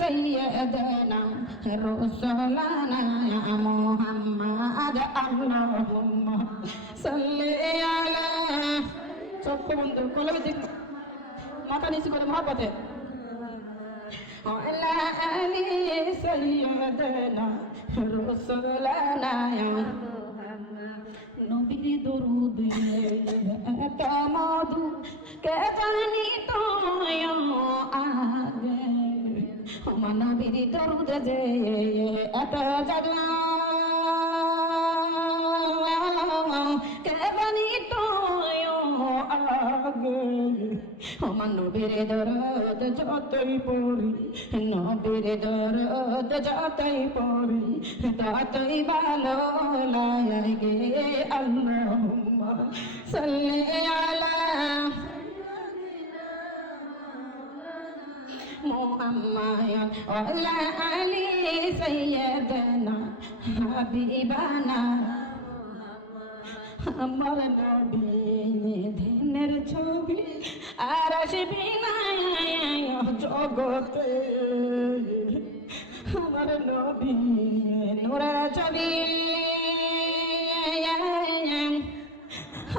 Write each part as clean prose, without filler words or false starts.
سيدنا رسولنا محمد اللهم صل على চক্ষু বন্ধ কলবে দিক মাথা নিচু করে মহব্বতে وعلى آل سيدنا رسولنا নবীর দরুদ এত মধু কে জানি তো আগে আমার নবীর দরুদ যে এত জাগলা কে জানি তো আগে আমার নবীর দরুদ যতই পড়ি নবীর দরুদ যতই পড়ি ততই ভালো লাগে আল্লাহুম্মা সাল্লি আলা মুহাম্মাদ ওয়া আলা আলি সাইয়্যিদানা হাবিবানা আমার নবী দিনের ছবি আর আসবি না জগতে আমার নবী নূরের ছবি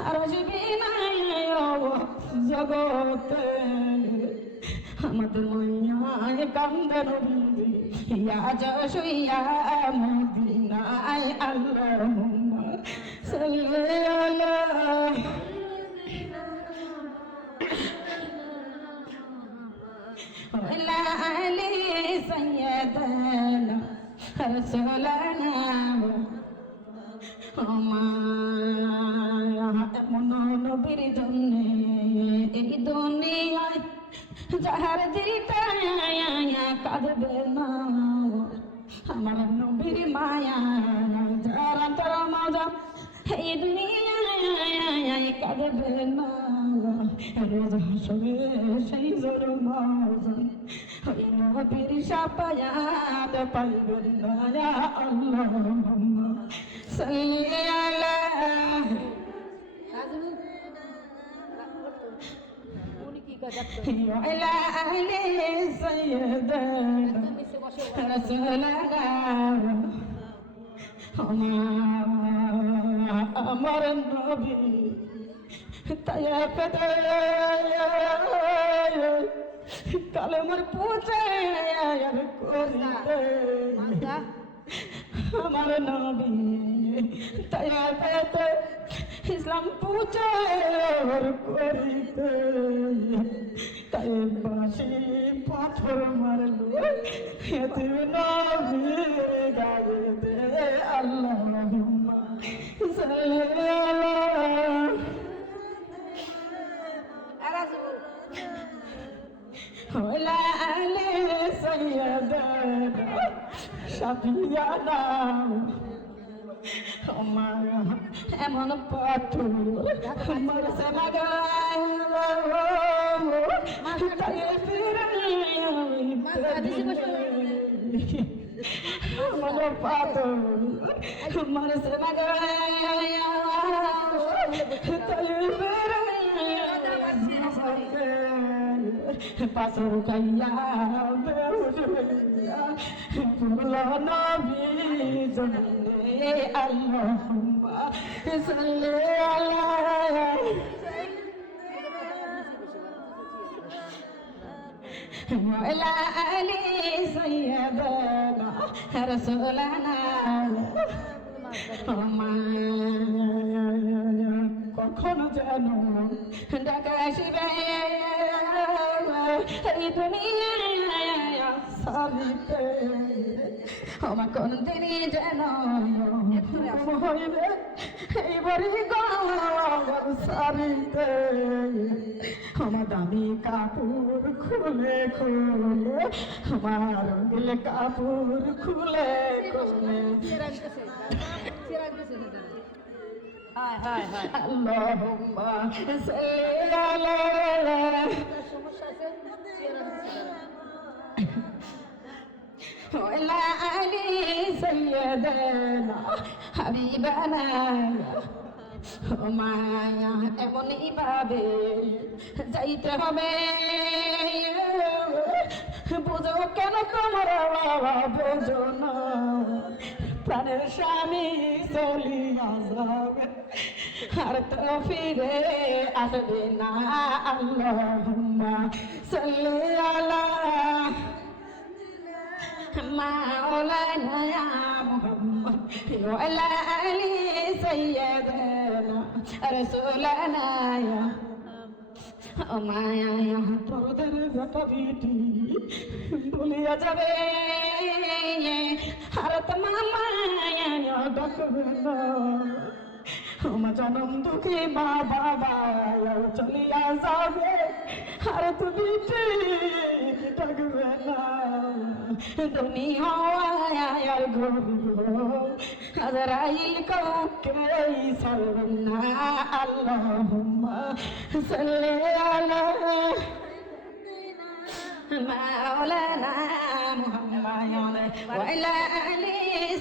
আর আসবি না জগতে আমাদের মইয়ায় কান্দে নবী ইয়া যশিয়া মদিনায় আল্লাহুম্মা সাল্লি আলা وعلى آل سيدنا رسولنا এমন নবীর জন্য এই দুনিয়ায় যাহার দিলটা কাঁদবে না আমার নবীর মায়া যারা তোর মজা এই দুনিয়ায় কাঁদবে না রোজ হাসবে সেই জোর মজা ওই নবীর শাফায়াত পাইবেন না ইয়া আল্লাহুম্মা সাল্লি আলা وعلى آل سيدنا رسولنا আমার নবী তায়া কালেমার পৌঁছে করিতে আমার নবী তায়া পেতে ইসলাম পৌঁছে করিতে তাই বাসি পাথর মারলো এতে নবী গাইতে আল্লাহুম্মা সাল্লি আলা ওয়ালা আলি সাইয়্যিদানা শাফিয়ানা আমার এমন পাথর আমার সামাগায় আমার পাথর আমার সামাগায় পাথর খাইয়া পুরলা নবী জমিনে আল্লাহুম্মা সাল্লি আলা وعلى آل سيدنا رسولنا কখনো যেন ডাকা আসিবে এই দুনিয়ায় সালিতে আমার কোন দিনই যেন হইবে এই বড়ি গর সারিতে আমার দামি কাপড় খুলে খুলে আমার দিল কাপড় খুলে খুলে আল্লাহুম্মা সাল্লি আলা وعلى آل سيدنا حبيبنا মায়া এমনই ভাবে যাইতে হবে বুঝো কেন তোমার বোঝো না প্রাণের স্বামী চলিয়া যাবে আর তো ফিরে আসবে না আল্লাহুম্মা সাল্লি আলা مولانا يا محمد وعلى آل سيدنا رسولنا يا মায়া তোদের জটাবিটি ভুলিয়া যাবে আর তোমার মায়া ডাকবে না আমার জনম দুঃখী মা বাবা চলিয়া যাবে আর তুমি ডাকবে না তুমি হওয়ার গরিব আজরাইল কাউকে ছাড়বে না আল্লাহুম্মা সাল্লি আলা مولانا محمد وعلى آل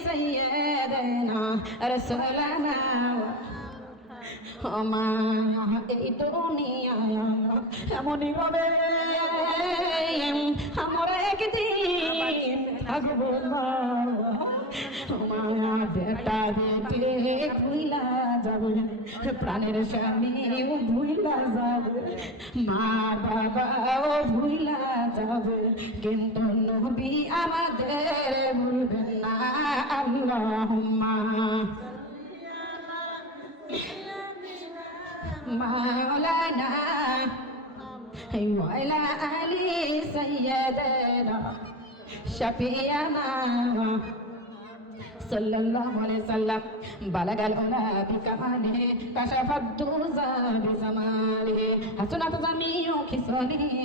سيدنا رسولنا এই দুনিয়ায় এমনই হবে আমরা একদিন থাকবো না তোমার বেটা বেটি ভুইলা যাবে প্রাণের স্বামী ভুইলা যাবে মা বাবাও ভুইলা যাবে কিন্তু নবী আমাদের ভুলবেন না আল্লাহুম্মা مولانا وعلى آل سيدنا شفيعنا صلى الله عليه وسلم بلغ العلا بكماله كشف الدوزى بزمانه حسنت جميع خصاله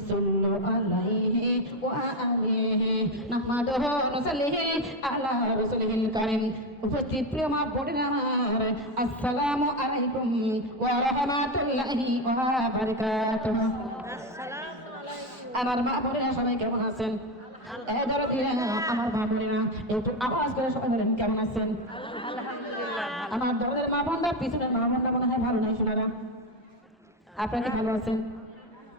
صلوا عليه وآله نحمده ونصلي على رسوله الكريم উপস্থিত প্রিয় মা বোনেরা আমার আসসালামু আলাইকুম ওয়া রাহমাতুল্লাহি ওয়া বারাকাতুহু আমার মা বোনেরা সবাই কেমন আছেন এই ধরো আমার মা বোনেরা একটু আওয়াজ করে সবাই বলেন কেমন আছেন আলহামদুলিল্লাহ আমার দলের মা বোনরা পিছনের মা বোনরা মনে হয় ভালো নাই শোনারা আপনারা কি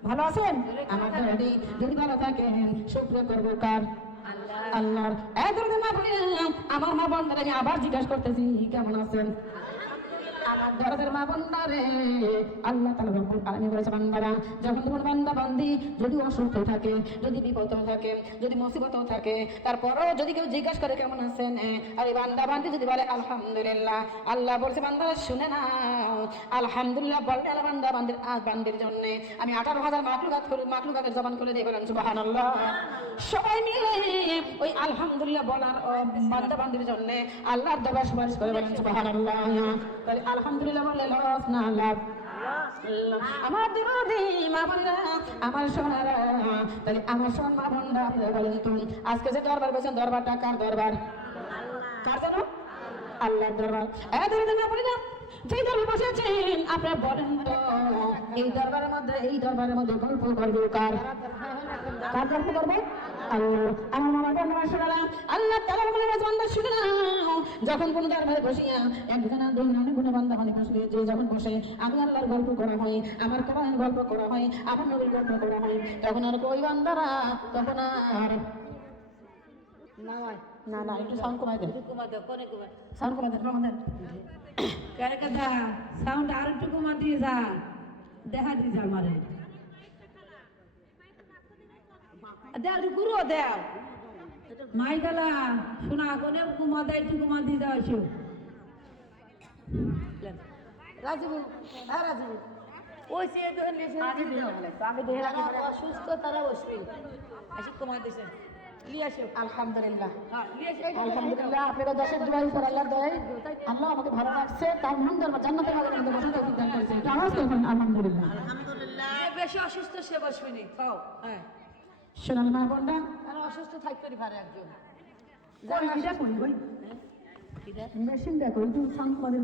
ভালো আছেন আমার দলে যদি ভালো থাকেন শুকর করব কার আল্লাহর এই ধরনের মা বোনেরা আমার মা বোনরা আবার জিজ্ঞাসা করতেছি কেমন আছেন আমার দরদের মা বান্দারে আল্লাহ তাআলা রব্বুল আলামিন বলেছে বান্দারা যখন তোমার বান্দা বান্দি যদি অসুস্থ থাকে যদি বিপদ থাকে যদি মুসিবত থাকে তারপরও যদি কেউ জিজ্ঞাসা করে কেমন আছেন আর এই বান্দা বান্দি যদি বলে আলহামদুলিল্লাহ আল্লাহ বলছে বান্দারা শুনে নাও আলহামদুলিল্লাহ বলতে আল্লাহ বান্দা বান্দির জন্য আমি 18,000 মাখলুকাতের জবান খুলে দিয়ে বলেন সুবহানাল্লাহ সবাই মিলে ওই আলহামদুলিল্লাহ বলার বান্দা বান্দির জন্য আল্লাহর দরবার সুপারিশ করে বলেন সুবহানাল্লাহ তাহলে আলহামদুলিল্লাহ বললে লস না লাভ আমার দিদি মা বোনরা আমার সোনারা তাহলে আমার সোনা মা বোনরা বলেন তুমি আজকে যে দরবার বসেন দরবারটা কার দরবার কার জানো আল্লাহর দরবার এই দিদি মা বোনরা যেই দরবার বসেছেন আপনারা বলেন তো এই দরবারের মধ্যে গল্প করবে কার গল্প করবে আমার মামা বোন শোনালাম আল্লাহ তাআলা বলেন বান্দা শুনে নাও যখন কোন দরবারে বসিয়া একজন অনেক গুণ বান্দা অনেক বসে যে যখন বসে আমি আল্লাহর গল্প করা হয় আমার কোরআনের গল্প করা হয় আমার নবীর গল্প করা হয় তখন আর কই বান্দারা তখন আর না একটু সাউন্ড কমাই দেন সাউন্ড কমাই দেন কারে কথা সাউন্ড আর একটু কমা দিয়ে যা দেখা দিয়ে যা মারে দেখ গুরু দেও মাই গেলা শোনা কোনে কুমা দেয় একটু কুমা দিয়ে যাও এসো রাজীব রাজীব ওই সে অসুস্থ তারা বসবে আসি কমা দিছে আলহামদুলিল্লাহ আপনারা দশের দোয়া করে আল্লাহ দয় আল্লাহ আমাকে ভালো লাগছে তার মন দরবার জান্নাতের মধ্যে বসে তৌফিক দান করেছে আওয়াজ করবেন আলহামদুলিল্লাহ বেশি অসুস্থ সে বসবে নি খাও হ্যাঁ শোনাল মা বোনরা তারা অসুস্থ থাকতে পারে একজন মেশিন দেখো একটু সাউন্ড করে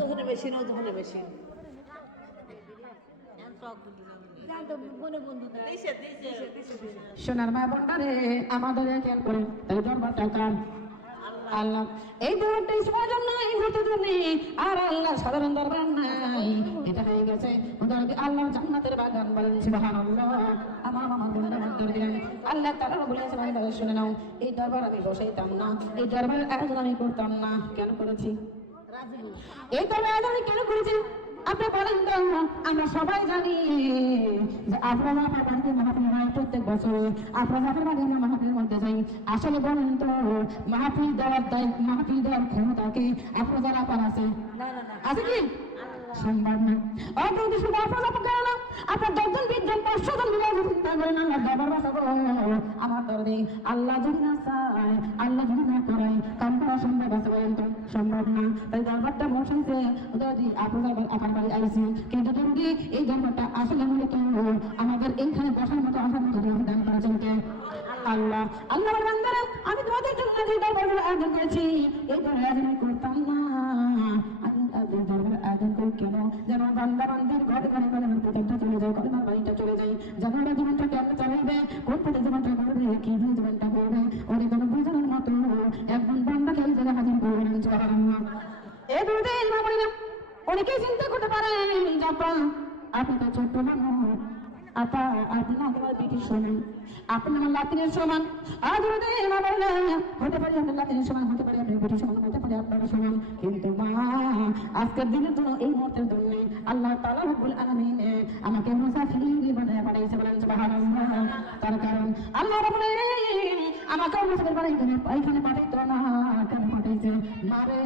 ওখানে মেশিন ওখানে মেশিন সোনার মা বোনরা রে আমাদের খেয়াল করে তাই দরবারটা কার আল্লাহ এই দরবারটা সবার জন্য এই হতে জন্য আর আল্লাহ সাধারণ দরবার নাই এটা হয়ে গেছে দরদি আল্লাহ জান্নাতের বাগান বলেন সুবহানাল্লাহ। আমার বোনের আমার দরদি আল্লাহ তাআলা বলেছে বান্দা শুনে নাও, এই দরবার আমি বসাইতাম না, এই দরবারের আয়োজন আমি করতাম না। কেন করেছি এই দরবার আয়োজন আমি কেন করেছি আপনি বলেন তো? আমরা সবাই জানি যে আপনারা আমার বাড়িতে মাহফিল হয় প্রত্যেক বছর, আপনারা আপনার বাড়ি আমরা মাহফিলের মধ্যে যাই। আসলে বলেন তো মাহফিল দেওয়ার মাহফিল দেওয়ার ক্ষমতাকে আপনার যারা আপনার আছে আছে কি সম্ভব না। অগ্রগতি শুধু আপনারা কেন না, আপনার 10 জন 20 জন 500 জন মিলে চিন্তা করেন আল্লাহ দরবার বাসাবো। আমার দরদে আল্লাহ যদি না চায়, আল্লাহ যদি না করায়, কাম করা সম্ভব আছে বলেন তো? সম্ভব না। তাই দরবারটা বসাইতে যদি আপনার বাড়ি আইসি, কিন্তু যদি এই দরবারটা আসলে মূলত আমাদের এইখানে বসার মতো আসার মতো দান করেছেন কে? আল্লাহ। আল্লাহ বান্দারা আমি তোমাদের জন্য যে দরবারের আয়োজন করেছি, এই দরবারের আয়োজন করতাম না। আমি দরবারের আয়োজন করি কেন? যেন বান্দা বান্দির ঘরে ঘরে ঘরে আমার প্রত্যেকটা চলে যায়, কলেমার বাড়িটা চলে যায়। যেন ওরা জীবনটা কেমন চালাবে, কোন পথে জীবনটা করবে, কিভাবে জীবনটা করবে, ওদের যেন বোঝানোর মতো একজন বান্দাকে এই জায়গায় হাজির করবেন। সুবহানাল্লাহ। এই দুটো ইমাম বললাম, অনেকেই চিন্তা করতে পারেন যে আপনি তো ছোট্ট মানুষ, আপা আপনি না তোমার পিঠির সমান, আপনি আমার লাতিনের সমান। আজ মা বললেন হতে পারি আপনার লাতিনের সমান, হতে পারি আপনার পিঠির সমান, হতে পারি আপনার সমান, কিন্তু মা আজকের দিনের জন্য এই মুহূর্তের জন্য আল্লাহ তাআলা রব্বুল আলামিন আমাকে মুসাফির বানায় পাঠিয়েছে বলেন সুবহানাল্লাহ। তার কারণ আল্লাহ রব্বুল আলামিন আমাকে মুসাফির বানাই এখানে পাঠাইতো না। কেন পাঠাইছে? মারে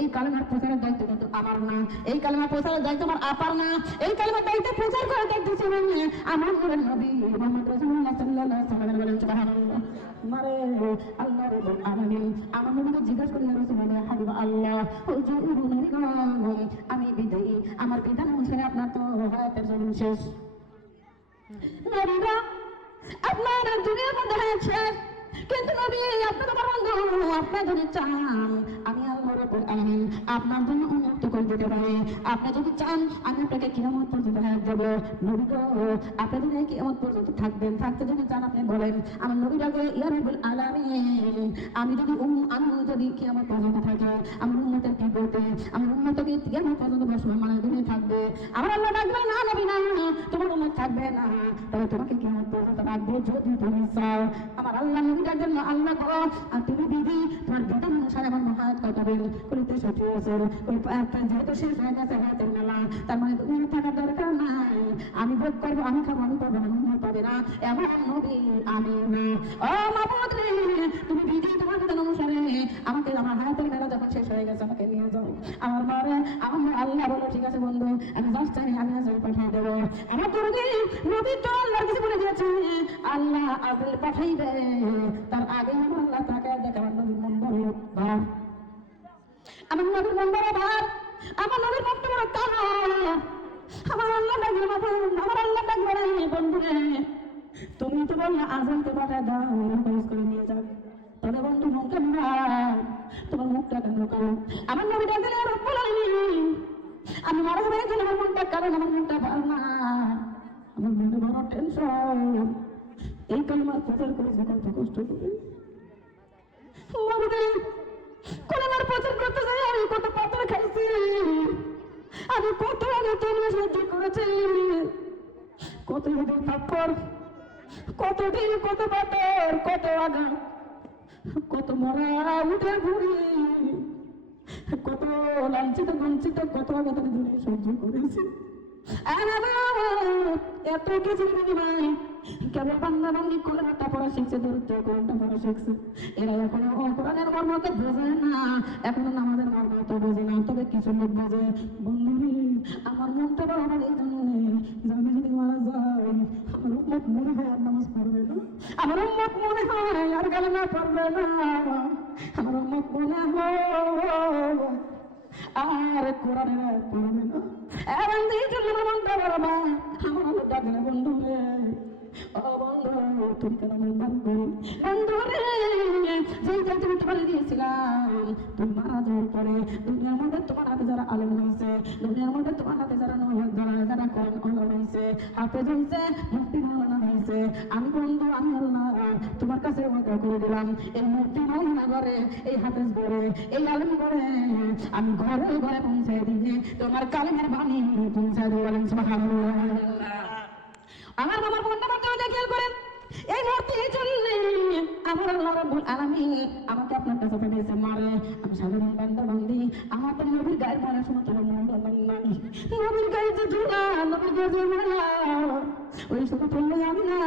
এই কালেমার প্রচারের দায়িত্ব কিন্তু আমার না, এই কালেমার প্রচারের দায়িত্ব আমার আপার না, এই কালেমার দায়িত্ব প্রচার করার দায়িত্ব ছিল আমার নবী মুহাম্মদ রাসূলুল্লাহ সাল্লাল্লাহু আলাইহি ওয়াসাল্লাম বলেন সুবহানাল্লাহ। মারে আল্লাহ রাব্বুল আলামিন আমার নবীকে জিজ্ঞাসা করেন ইয়া রাসূলুল্লাহ হাবিব আল্লাহ আমি বিদায়ী, আমার বিধান অনুসারে আপনার তো হায়াতের জন্য শেষ। নবীরা আপনার দুনিয়ার মধ্যে হায়াত শেষ, কিন্তু নবী আপনি তো বন্ধু, আপনি যদি চান আমি আল্লাহ রাব্বুল আলামিন আপনার জন্য উন্মুক্ত করে দিতে পারি। আপনি যদি চান আমি আপনাকে কিয়ামত পর্যন্ত হায়াত দেব। নবী গো আপনি যদি কিয়ামত পর্যন্ত থাকবেন, থাকতে যদি চান আপনি বলেন আমার নবীর আগে ইয়া রাব্বুল আলামিন আমি যদি কিয়ামত পর্যন্ত থাকি আমার উম্মতের কি বলতে, আমার উম্মতকে কিয়ামত পর্যন্ত বসবে মানে দুনিয়া থাকবে। আমার আল্লাহ ডাকবে না নবী না তোমার উম্মত থাকবে না, তবে তোমাকে কিয়ামত পর্যন্ত রাখবো যদি তুমি চাও। আমার আল্লাহ নবীর জন্য আল্লাহ করো, আর তুমি দিদি তোমার বিধান অনুসারে আমার মহায়াত করবেন করিতে সত্যি বছর যেহেতু শেষ হয়ে গেছে হায়াতের মেলা, তার মানে তুমি থাকার দরকার নাই। আমি ভোগ করবো, আমি খাবো, আমি করবো, আমি পাবে না এমন নবী আমি না। ও মাবুদ রে তুমি দিদি তোমার বিধান অনুসারে আমাকে আমার হায়াতের মেলা যখন শেষ হয়ে গেছে আমাকে নিয়ে যাও। আমার মারে আমার আল্লাহ বলো ঠিক আছে বন্ধু আমি দশ চাই আমি আজ পাঠিয়ে দেবো। আমার দরদি নবী তো আল্লাহর কিছু বলে দিয়েছে আল্লাহ আজল পাঠাইবে, তার আগে আমার আল্লাহ তাকে দেখে আমার নবীর মন বড় ভার, আমার নবীর মন বড় ভার, আমার নবীর মন বড় কালো। আমার আল্লাহ ডাকবে আমার আল্লাহ ডাকবে বন্ধু রে তুমি তো বললে আজলকে পাঠায় দাও খরচ করে নিয়ে যাবে, তবে বন্ধু মুখে তোমার মুখটা কেন করো? আমার নবী ডাকলে রব্বুল আলামিন আমি মারা যাবে এই জন্য আমার মনটা কারণ আমার মনটা ভালো না, আমার মনে বড় টেনশন। এই কালেমার প্রচার করে কত কষ্ট করে কালেমার প্রচার করতে যাই আমি কত পাথর খাইছি, আমি কত আগে তুমি সহ্য করেছি, কত পাথর, কত দিন, কত পাথর, কত আঘাত, কত মরা উঠে ঘুরি, কত লাঞ্ছিত বঞ্চিত, কত আঘাত আমি দুনিয়া সহ্য করেছি। এত কিছু ভাই কেবল বাংলা বাংলি কোরআনটা পড়া শিখছে, দরিদ্র কোরআনটা পড়া শিখছে, এরা এখনো কোরআনের মর্মকে বোঝে না, এখনো নামাজের মর্ম তো বোঝে না, তবে কিছু লোক বোঝে। বন্ধুরে আমার মনটা বড় আমার এই জন্য আমি যদি মারা যাই আমার উম্মত মনে হয় আর নামাজ পড়বে না, আমার উম্মত মনে হয় আর কালেমা পড়বে না, আমার উম্মত মনে হয় আর কোরআনের পড়বে না। এবং এই জন্য আমার মনটা বড় না, আমার আল্লাহ ডাকলে বন্ধু রে ও বন্ধু তুমি কেন মন ভালো করে বন্ধু রে যেই তুমি তোমার দিয়েছিলাম তুমি মারা যাওয়ার পরে দুনিয়ার মধ্যে তোমার হাতে যারা আলেম হয়েছে দুনিয়ার মধ্যে তোমার হাতে যারা যারা করেন আলেম হয়েছে হাফেজ হয়েছে মুফতি মাওলানা হয়েছে আমি বন্ধু আমি আল্লাহ তোমার কাছে ওয়াদা করে দিলাম এই মুফতি মাওলানা করে এই হাফেজ করে এই আলেম করে আমি ঘরে ঘরে পৌঁছে দিয়ে তোমার কালেমের বাণী পৌঁছে দিয়ে বলেন সুবহানাল্লাহ। আমার মামার বোনটা বাচ্চা খেয়াল করেন এই মুহূর্তে এই জন্য আমার আল্লাহ রাব্বুল আলামিন আমাকে আপনার কাছে পাঠিয়েছে মারে আমি সাধারণ বান্দা বান্দি আমার তো নবীর গায়ের মারা শোনা তোমার মূল্যবান নাই নবীর গায়ে যে ধুলা নবীর গায়ে যে মালা ওই শুধু বললে আমি না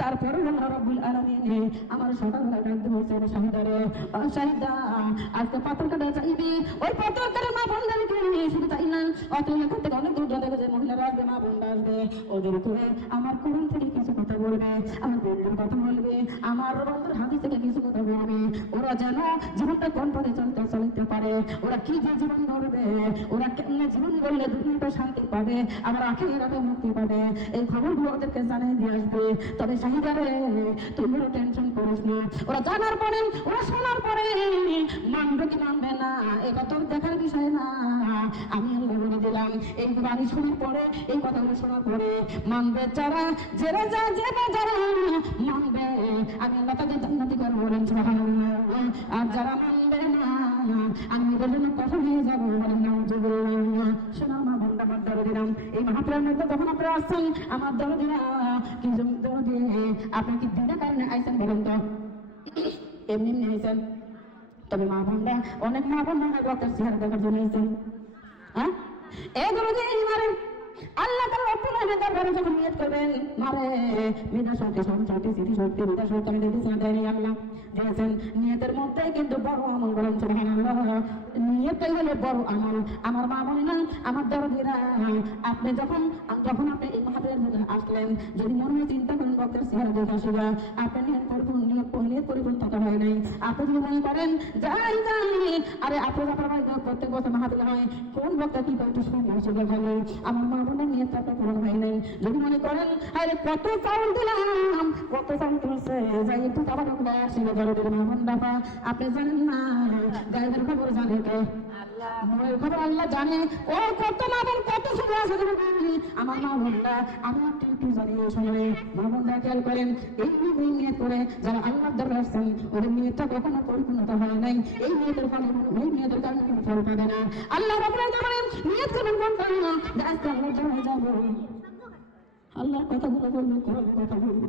তারপরে আল্লাহ রাব্বুল আলামিন আমার সকালবেলা ডাকতে বলছে শাহিদারে শাহিদা আজকে পাথর কাটা চাইবি ওই পাথর কাটা মা বন্ধারকে শুধু চাই না অত এখান থেকে অনেক দূর যাবে যে মহিলারা আসবে মা বন্ধা আসবে ওদের করে আমার কোরআন থেকে কিছু কথা বলবে আমার বন্ধুর কথা বলবে আমার বন্ধুর হাদিস থেকে কিছু কথা বলবে ওরা যেন জীবনটা কোন পথে চলতে পারে ওরা কি যে জীবন গড়বে ওরা কেমনে জীবন গড়লে দুনিয়াটা শান্তি পাবে আবার আখিরাতে মুক্তি পাবে এই খবরগুলো ওদেরকে জানিয়ে দিয়ে আসবে। তবে শাহিদারে তুমি টেনশন করিস না ওরা জানার পরে ওরা শোনার পরে মানবে কি মানবে না এটা তোর দেখার বিষয় না আমি আল্লাহ বলে দিলাম এই বাণী শোনার পরে এই কথাগুলো শোনার পরে মানবে যারা যারা যারা মানবে আমি আল্লাহ তাদের জান্নাতি করবো বলেন সুবহানাল্লাহ। আর যারা মানবে না আমি ওদের জন্য কথা হয়ে যাবো বলেন নাউজুবিল্লাহ। শোনা মা বন্ধা দরে দিলাম এই মাহফিলের মধ্যে যখন আপনারা আসছেন আমার দরে দিলা কি দরে আপনি কি দিনের কারণে আইছেন বলেন তো এমনি এমনি আইছেন তবে মা বোনরা অনেক মা বোন বক্তার চেহারা দেখার জন্য আইছেন হ্যাঁ এই দরে দিয়ে মারেন আল্লাহ তাআলা আপনার দরবারে যখন নিয়ত করবেন মারে মেধা শক্তি সঞ্চয়টি স্মৃতি শক্তি মেধা শক্তি আমি দিয়েছি না দেয়নি আল্লাহ দিয়েছেন নিয়তের মধ্যে কিন্তু বড় আমল বলেন সুবহানাল্লাহ। নিয়তটাই হলো বড় আমল। আমার মা বলে না আমার দরদিরা আপনি যখন আপনি এই মাহফিলের মধ্যে আসলেন যদি মনে চিন্তা করেন বক্তার চেহারা দেখে আসিবা আপনি নিয়ত পরিপূর্ণ থাকা হয় নাই আপনি যদি মনে করেন যাই আরে আপনি আপনার প্রত্যেক বছর মাহফিল হয় কোন বক্তা কি করে শুনে আসলে ভালো আমার মা বোনের নিয়তটা পূরণ হয় নাই যদি মনে করেন আরে কত চাউল দিলাম কত চাউল তুলছে যাই একটু আবার আসলে দরদের মা বোন বাবা আপনি জানেন না গায়ের খবর জানে কে আল্লাহ খবর আল্লাহ জানে ও কত মা বোন কত শুনে আসে আমার মা বোনরা আমি একটু জানি শুনে মা বোনরা খেয়াল করেন এই নিয়ত করে যারা আল্লাহর দরবারে আসছেন ওদের নিয়তটা কখনো পরিপূর্ণতা হয় নাই এই নিয়তের ফলে ওই নিয়তের কারণে কোনো ফল পাবে না আল্লাহ রাব্বুল আলামিন নিয়ত করবেন বন্ধ না আজকে আমরা জমে যাবো আল্লাহর কথাগুলো বলবে কোরআনের কথা বলবে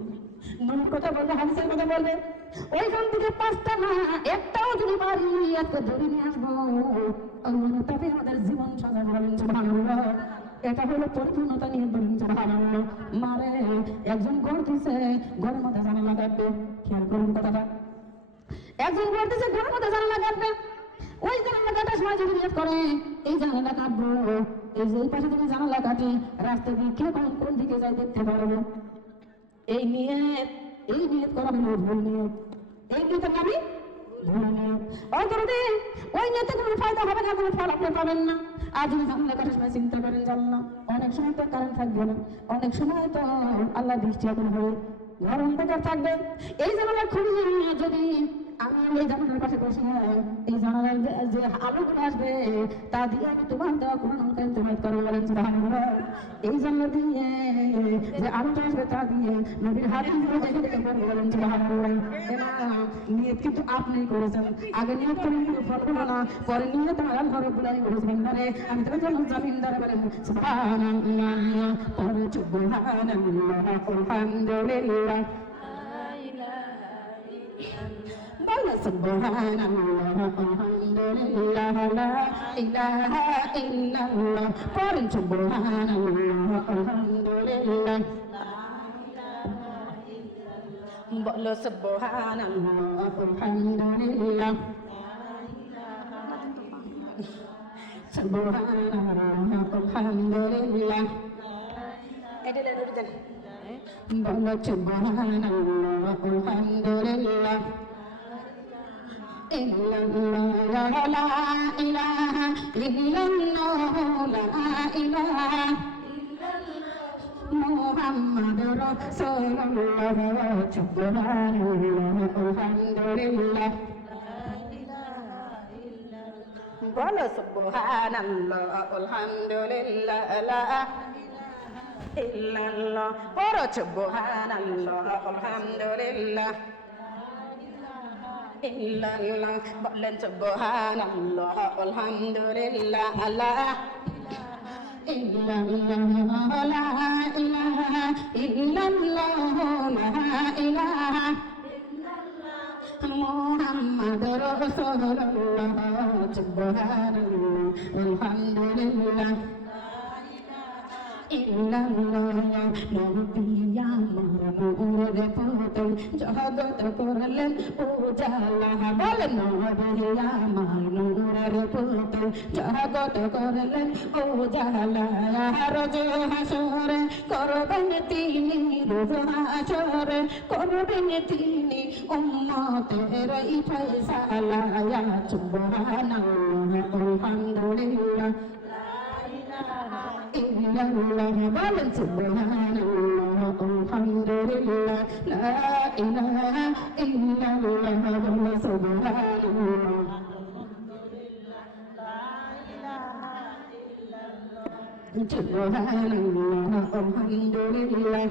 নবীর কথা বলবে হাদিসের কথা বলবে ওইখান থেকে পাঁচটা না একটাও যদি পারি আজকে ধরে নিয়ে আসবো আল্লাহ তাতে আমাদের জীবন সাজানো বলেন সুবহানাল্লাহ। এটা হলো পরিপূর্ণতা নিয়ে বলেন সুবহানাল্লাহ। মারে একজন ঘর দিছে ঘরের মধ্যে জানালা কাটবে খেয়াল করুন কথাটা একজন ঘর দিছে ঘরের মধ্যে জানালা কাটবে ওই জানালা কাটার সময় যদি নিয়ত করে এই জানালা কাটবো এই যে এই পাশে যদি জানালা কাটি রাস্তা দিয়ে কে কোন দিকে যাই দেখতে পারবো এই নিয়ত করা হলো ভুল নিয়ত এই নিয়তের নামই ভুল নিয়ত ওই নিয়তে কোনো ফায়দা হবে না কোনো ফল আপনি পাবেন না। আর যদি জানালা কাটার সময় চিন্তা করেন জানলাম অনেক সময় তো কারেন্ট থাকবে না অনেক সময় তো আল্লাহ দৃষ্টি এখন হবে ঘর অন্ধকার থাকবে এই জানালা খুলে যদি আমি এই জানালার পাশে বসে এই জানালার যে আলোগুলো আসবে তা দিয়ে আমি তোমার দেওয়া কোরআন কারীম তেলাওয়াত করব বলেন সুবহানাল্লাহ। এই জানালা দিয়ে যে আলোটা আসবে তা দিয়ে নবীর হাদিসগুলো দেখে দেখে পড়ব বলেন সুবহানাল্লাহ। এমা নিয়ত কিন্তু আপনি করেছেন আগে নিয়ত করে কিন্তু ফল হলো না পরে নিয়ত আল্লাহ রাব্বুল আলামিন করেছেন ধরে আমি তোর জন্য জামিনদার বলেন সুবহানাল্লাহ পরে সুবহানাল্লাহ আলহামদুলিল্লাহ সুবহানাল্লাহ আলহামদুলিল্লাহ লা ইলাহা ইল্লাল্লাহ পড়েন সুবহানাল্লাহ আলহামদুলিল্লাহ বলো সুবহানাল্লাহ আলহামদুলিল্লাহ সুবহানাল্লাহ আলহামদুলিল্লাহ এটা দেন বলো সুবহানাল্লাহ আলহামদুলিল্লাহ ইল্লাল্লাহ লা ইলাহা ইল্লাল্লাহ লা ইলাহা ইল্লাল্লাহ মুহাম্মাদুর রাসূলুল্লাহ সুবহানাল্লাহ আলহামদুলিল্লাহ বলো সুবহানাল্লাহ আলহামদুলিল্লাহ লা ইল্লাল্লাহ বলো সুবহানাল্লাহ আলহামদুলিল্লাহ ইল্লাল্লাহ বলেন সুবহানাল্লাহ আলহামদুলিল্লাহ লা ইল্লাল্লাহ লা ইলাহা ইল্লাল্লাহ লা ইলাহা মুহাম্মাদুর রাসূলুল্লাহ সুবহানাল্লাহ আলহামদুলিল্লাহ ইল্লাল্লাহ নবী আমার নূরে পুতুল জগত করলেন উজালা বলেন নবী আমার নূরে পুতুল জগত করলেন উজালা রোজ হাসরে করবেন তিনি রোজ হাসরে করবেন তিনি উম্মতের ফয়সালা ইয়া সুবহানাল্লাহ আলহামদুলিল্লাহ ইল্লাল্লাহ বলেন সুবহানাল্লাহ আলহামদুলিল্লাহ লা ইলাহা ইল্লাল্লাহ বলেন সুবহানাল্লাহ সুবহানাল্লাহ আলহামদুলিল্লাহ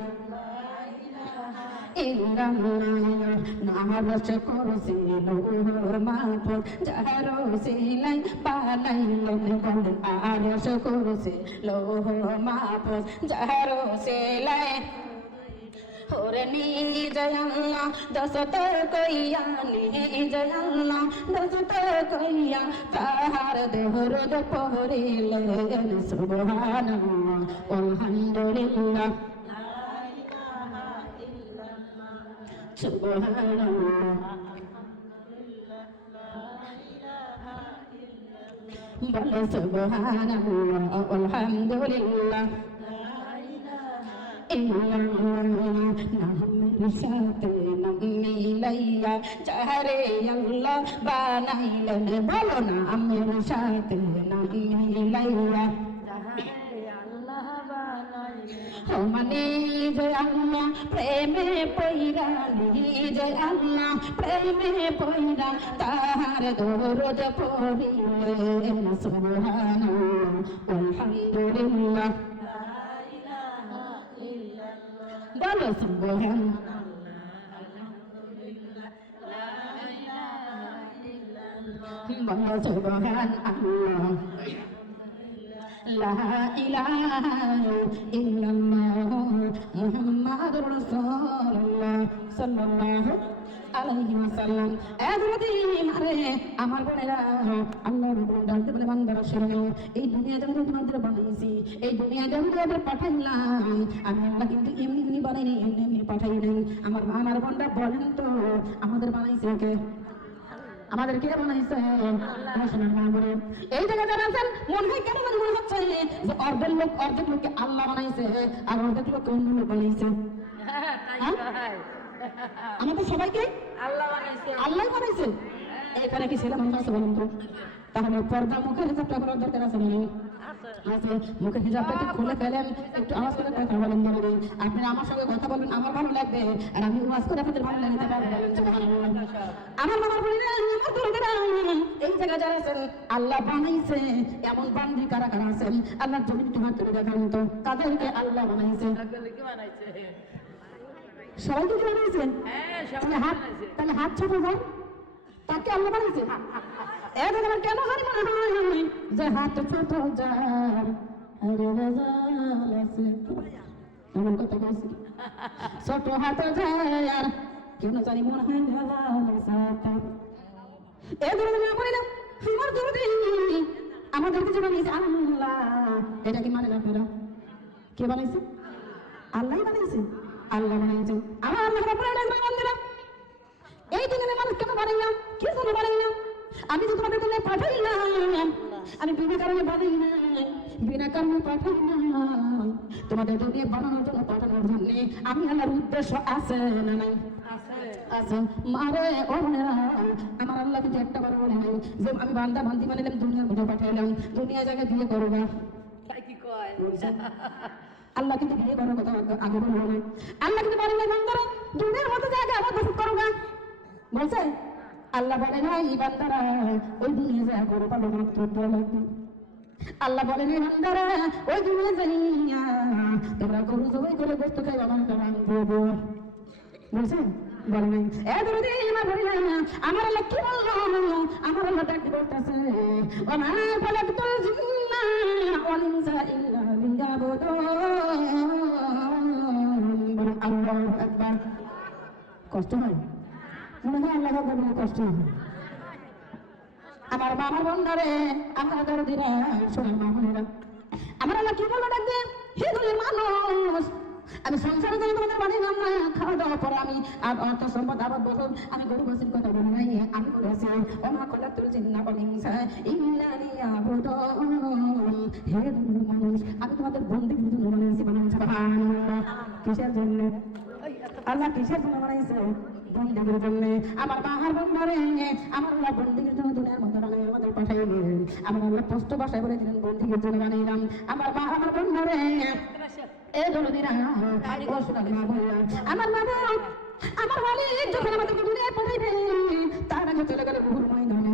ইল্লাল্লাহ নামাজ করছি নূর মাহফুজ যারো সিলাই বানাইলেন বলেন আরশ করছি লৌহ মাহফুজ যারো সিলাই ওরে নিজ আল্লাহ দশত কইয়া নিজ আল্লাহ দশত কইয়া তাহার দেহরদ পড়িলেন সুবহানাল্লাহ আলহামদুলিল্লাহ সুবহানাল্লাহ বলো সুবহানাল্লাহ আলহামদুলিল্লাহ ইল্লাল্লাহ নামের সাথে নাম মিলাইয়া যারে আল্লাহ বানাইলেন বলো নামের সাথে নাম মিলাইয়া মানে যে আল্লাহ প্রেমে পইরা যে আল্লাহ প্রেমে পইরা তাহার দরদ পড়িলেন সুবহানাল্লাহ আলহামদুলিল্লাহ বলো সুবহানাল্লাহ বলো সুবহানাল্লাহ লা ইলাহা ইল্লাল্লাহ মুহাম্মাদুর রাসূলুল্লাহ সাল্লাল্লাহু আলাইহি ওয়াসাল্লাম এদরদি মারে আমার বোনেরা আল্লাহ রাব্বুল ডাকতে বলে বান্দারা শুনো এই দুনিয়া জগতে তোমাদের বানাইছি এই দুনিয়া জগতে পাঠাইলাম আমি আল্লাহ কিন্তু এমনি এমনি বানাইনি এমনি এমনি পাঠাই নাই আমার মা আমার বোনরা বলেন তো আমাদের বানাইছে কে আমাদের কে বানাইছে এই জায়গায় যারা আছেন মনে হয় কেন মনে হচ্ছে যে অর্ধেক লোককে আল্লাহ বানাইছে আর অর্ধেক লোক অন্য লোক বানাইছে আমাদের সবাইকে আল্লাহ বানাইছে এখানে কি ছেলে মানুষ আছে বলুন তো তাহলে পর্দা মুখের হিসাবটা করার দরকার আছে না আছে মুখের হিসাবটা একটু খুলে ফেলেন একটু আওয়াজ করে কথা বলেন বলেন আপনি আমার সঙ্গে কথা বলবেন আমার ভালো লাগবে আর আমি আওয়াজ করে আপনাদের ভালো লাগতে পারবো আমার মামার বলি না আমার দরকার এই জায়গায় যারা আছেন আল্লাহ বানাইছে এমন বান্দি কারা কারা আছেন আল্লাহর জমিন একটু হাত করে দেখান তো তাদেরকে আল্লাহ বানাইছে সবাইকে কি বানাইছেন তাহলে হাত ছোট যায় তাকে আল্লাহ বানাইছে কেন জানি মনে হয় যে হাত ছোট যার এমন কথা বলছি ছোট হাত যায় আর কেন জানি মনে হয় আমার দরদি আমাদেরকে যে বানিয়েছে আল্লাহ এটা কি মানে আপনারা কে বানাইছে আল্লাহ বানাইছে আল্লাহ বানাইছে আমার আল্লাহ এই দুনিয়ার মানুষ কেন বানাইলাম কি জন্য বানাইলাম আমি তো তোমাদের জন্য পাঠাইলাম আমি বিনা কারণে বানাই না বিনা কারণে পাঠাইলাম তোমাদের দুনিয়া বানানোর জন্য পাঠানোর জন্য আমি আল্লাহর উদ্দেশ্য আছে না নাই আছে মারে ও বোনেরা আমার আল্লাহ কিন্তু একটা কথা বলে নাই যে আমি বান্দা বান্দি বানাইলাম দুনিয়ার মধ্যে পাঠাইলাম দুনিয়া জায়গায় বিয়ে করবা কি কয় আল্লাহ কিন্তু বিয়ে করার কথা আগে বললো না। আল্লাহ কিন্তু বলেন না বান্দারা দুনিয়ার মতো জায়গা আবার বসত করো না, বলছে আল্লাহ বলে না এই বান্দারা ওই দুনিয়া যা করো পালো মাত্র দোয়া লাগবে। আল্লাহ বলেন এই বান্দারা ওই দুনিয়া যাইয়া তোমরা গরু জবাই করে গোশত খাই আমার দাম দেবো, বলছেন বলে নাই। এদরদি আমার বলি নাই না, আমার আল্লাহ কি বললো, আমার আল্লাহ ডাকতে বলতেছে ও মা ফালাকতুল জিন্না ওয়াল ইনসা ইল্লা লিয়াবুদুন। আল্লাহু আকবার। কষ্ট হয় মনে হয় আল্লাহ বলে কষ্ট হয়। আমার বাবার বন্ধারে আমার দরদিরা শোনা মামুনেরা, আমার আল্লাহ কি বললো ডাকবে, হে দুনিয়ার মানুষ আমি সংসারে যাই তোমাদের বানিলাম না, খাওয়া দাওয়া পরে আমি আর অর্থ সম্পদ আবার বলুন আমি গরু বাসির কথা বলি নাই, আমি বলেছি ওমা খলাকতুল জিন্না ওয়াল ইনসা ইল্লা লিয়াবুদুন। হে দুনিয়ার মানুষ আমি তোমাদের বন্দিগির জন্য বানিয়েছি, বানান সুবহানাল্লাহ। কিসের জন্য আল্লাহ কিসের জন্য বানাইছে, বন্দিগির জন্য। আমার বাহার বন্ধারে আমার আল্লাহ বন্দিগির জন্য দুনিয়ার মধ্যে বানাই আমাদের পাঠাইলেন। আমার আল্লাহ স্পষ্ট ভাষায় বলেছিলেন বন্দিগির জন্য বানাইলাম। আমার মা আমার বন্ধারে আমার বাবা আমার মালিক যখন আমাদেরকে দুনিয়ায় পাঠাইবে তার আগে চলে গেলে রুহুল ময়দানে।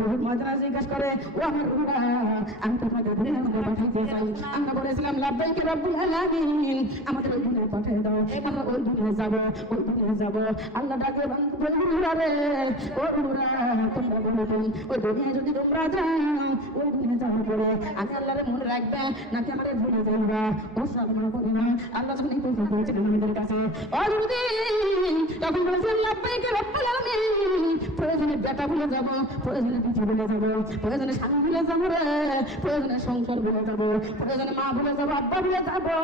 রুহুল ময়দানে জিজ্ঞাসা করে ও আমার রুহুরা আমি তোমাদের দুনিয়ার মধ্যে পাঠাইতে চাই। আমরা বলেছিলাম লাব্বাইক রব্বুল আলামিন, আমাদের ওই দুনিয়ায় পাঠিয়ে দাও, আমরা ওই দুনিয়ায় যাবো, ওই দুনিয়ায় যাবো। আল্লাহ ডাকে রুহুরা রে ও রুহুরা তোমরা বলো ওই দুনিয়ায় যদি তোমরা যাও ওই দুনিয়ায় যাওয়ার পরে আমি আল্লাহরে মনে রাখবে নাকি আমাদের ভুলে যাইবা, ও সালমান বলি না। আল্লাহ যখন এই প্রশ্ন করেছিলেন আমাদের কাছে তখন বলেছিলাম লাব্বাইক রব্বুল আলামিন, প্রয়োজনে বেটা ভুলে যাবো, প্রয়োজনে পিঠে ভুলে যাবো, প্রয়োজনে স্বামী ভুলে যাবো রে, প্রয়োজনে সংসার ভুলে যাবো, প্রয়োজনে মা ভুলে যাবো, আব্বা ভুলে যাবো,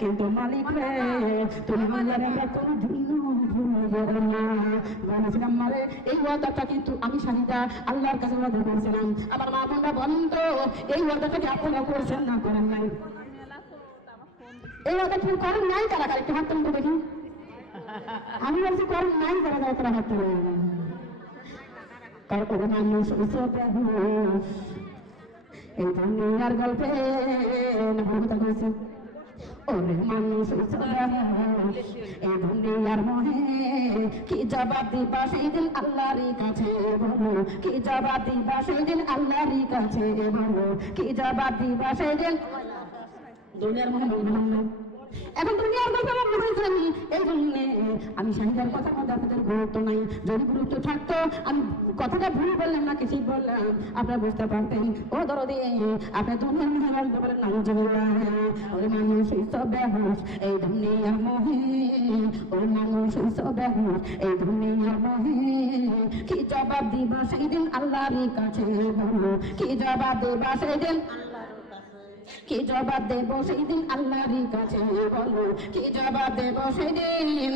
কিন্তু মালিক রে তুমি আল্লাহর আমরা কোনো জন্য ভুলবো না। বলেছিলাম মারে এই ওয়াদাটা কিন্তু আমি শাহিদা আল্লাহর কাছে ওয়াদা করেছিলাম। আমার মা বোনরা বলেন তো এই ওয়াদাটা কি আপনারা করেছেন না করেন নাই? এই ওয়াদা কি করেন নাই তারা একটু হাত তুলতে দেখি। আমি বলছি করেন নাই তারা তারা হাত তুলে। তারপরে মানুষ এই দুনিয়ার গল্পে কথা কয়েছে ওরে মানুষ এই দুনিয়ার মহে কি জবাব দিবা সেই দিন আল্লাহরই কাছে বলো, কি জবাব দিবা সেই দিন আল্লাহরই কাছে বলো, কি জবাব দিবা সেই দিন দুনিয়ার মহে বলবো। এখন দুনিয়ার গল্প আমার মনে হয়েছে এই জন্য আমি শাহিদার কথার মধ্যে আপনাদের গুরুত্ব নাই। যদি গুরুত্ব থাকতো আমি কথাটা ভুল বললাম না কিছু বললাম আপনারা বুঝতে পারতেন। ও দরদি আপনার দুনিয়ার মধ্যে বলতে পারেন নাউজুবিল্লাহ। ওরে মানুষ সব বেহুশ এই দুনিয়ার মহে, ওরে মানুষ সব বেহুশ এই দুনিয়ার মহে কি জবাব দিবা সেই দিন আল্লাহরই কাছে বলো, কি জবাব দিবা সেই দিন, কি জবাব দেব সেই দিন আল্লাহরই কাছে বলো, কি জবাব দেব সেই দিন।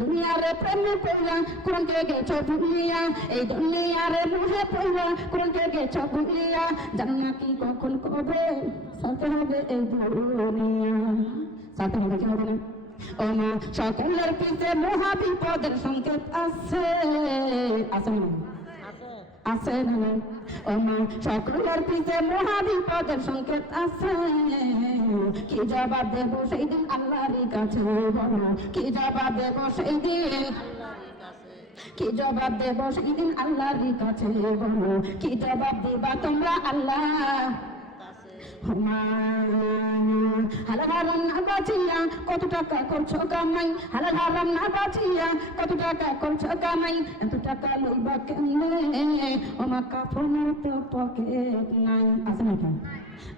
দুনিয়ারে প্রেমে পড়লা কোরআনকে গেছো ভুলিয়া, এই দুনিয়ারে মোহে পড়লা কোরআনকে গেছো ভুলিয়া, জান্নাত কি কখন কবে সাথে হবে এই দুনিয়া, সাথে হবে কি হবে না? ও মা সকলের পিছে মহা বিপদের সংকেত আছে, আছে না আছে না? ও মা সকলের পিছে মহা বিপদের সংকেত আছে, কি জবাব দেব সেই দিন আল্লাহরই কাছে বলো, কি জবাব দেব সেই দিন, কি জবাব দেব সেই দিন আল্লাহরই কাছে বলো, কি জবাব দিবা তোমরা আল্লাহ। হালাল হারাম না বাঁচিয়া কত টাকা করছো কামাই, হালাল হারাম না বাঁচিয়া কত টাকা করছো কামাই, এত টাকা লইবা কেমনে ও মা কাফনের তো পকেট নাই, আছে নাকি?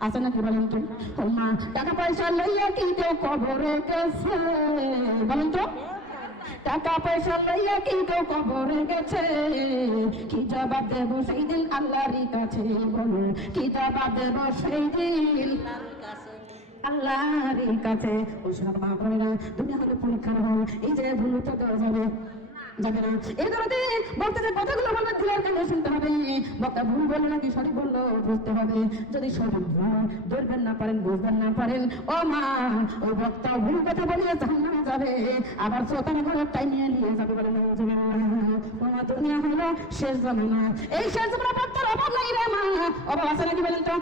আছে নাকি বলেন তো? ও মা টাকা পয়সা লইয়া কি কেউ কবরে গেছে বলেন তো? টাকা পয়সা লইয়া কি কেউ কবরে গেছে, কি জবাব দেব সেই দিন আল্লাহরই কাছে বলো, কি জবাব দেব সেই দিন আল্লাহরই কাছে। ও সব মা বোনেরা দুনিয়া হলো পরীক্ষার হল, এই যে ভুল তো দেওয়া যাবে যাবে না। এই ধরতে বক্তা যে কথাগুলো বলবে দিলের কানে শুনতে হবে, বক্তা ভুল বললো নাকি সঠিক বললো বুঝতে হবে। যদি সঠিক ভুল ধরবেন না পারেন বুঝবেন না পারেন ও মা ওই বক্তা ভুল কথা বলিয়ে জাহান্নামে যাবে, আবার শ্রোতার ঘরের টাইম নিয়ে যাবে বলে দুনিয়া হলো শেষ জামানা। এই শেষ জামানা বক্তার অভাব নাই রে মা, অভাব আছে নাকি বলেন তো?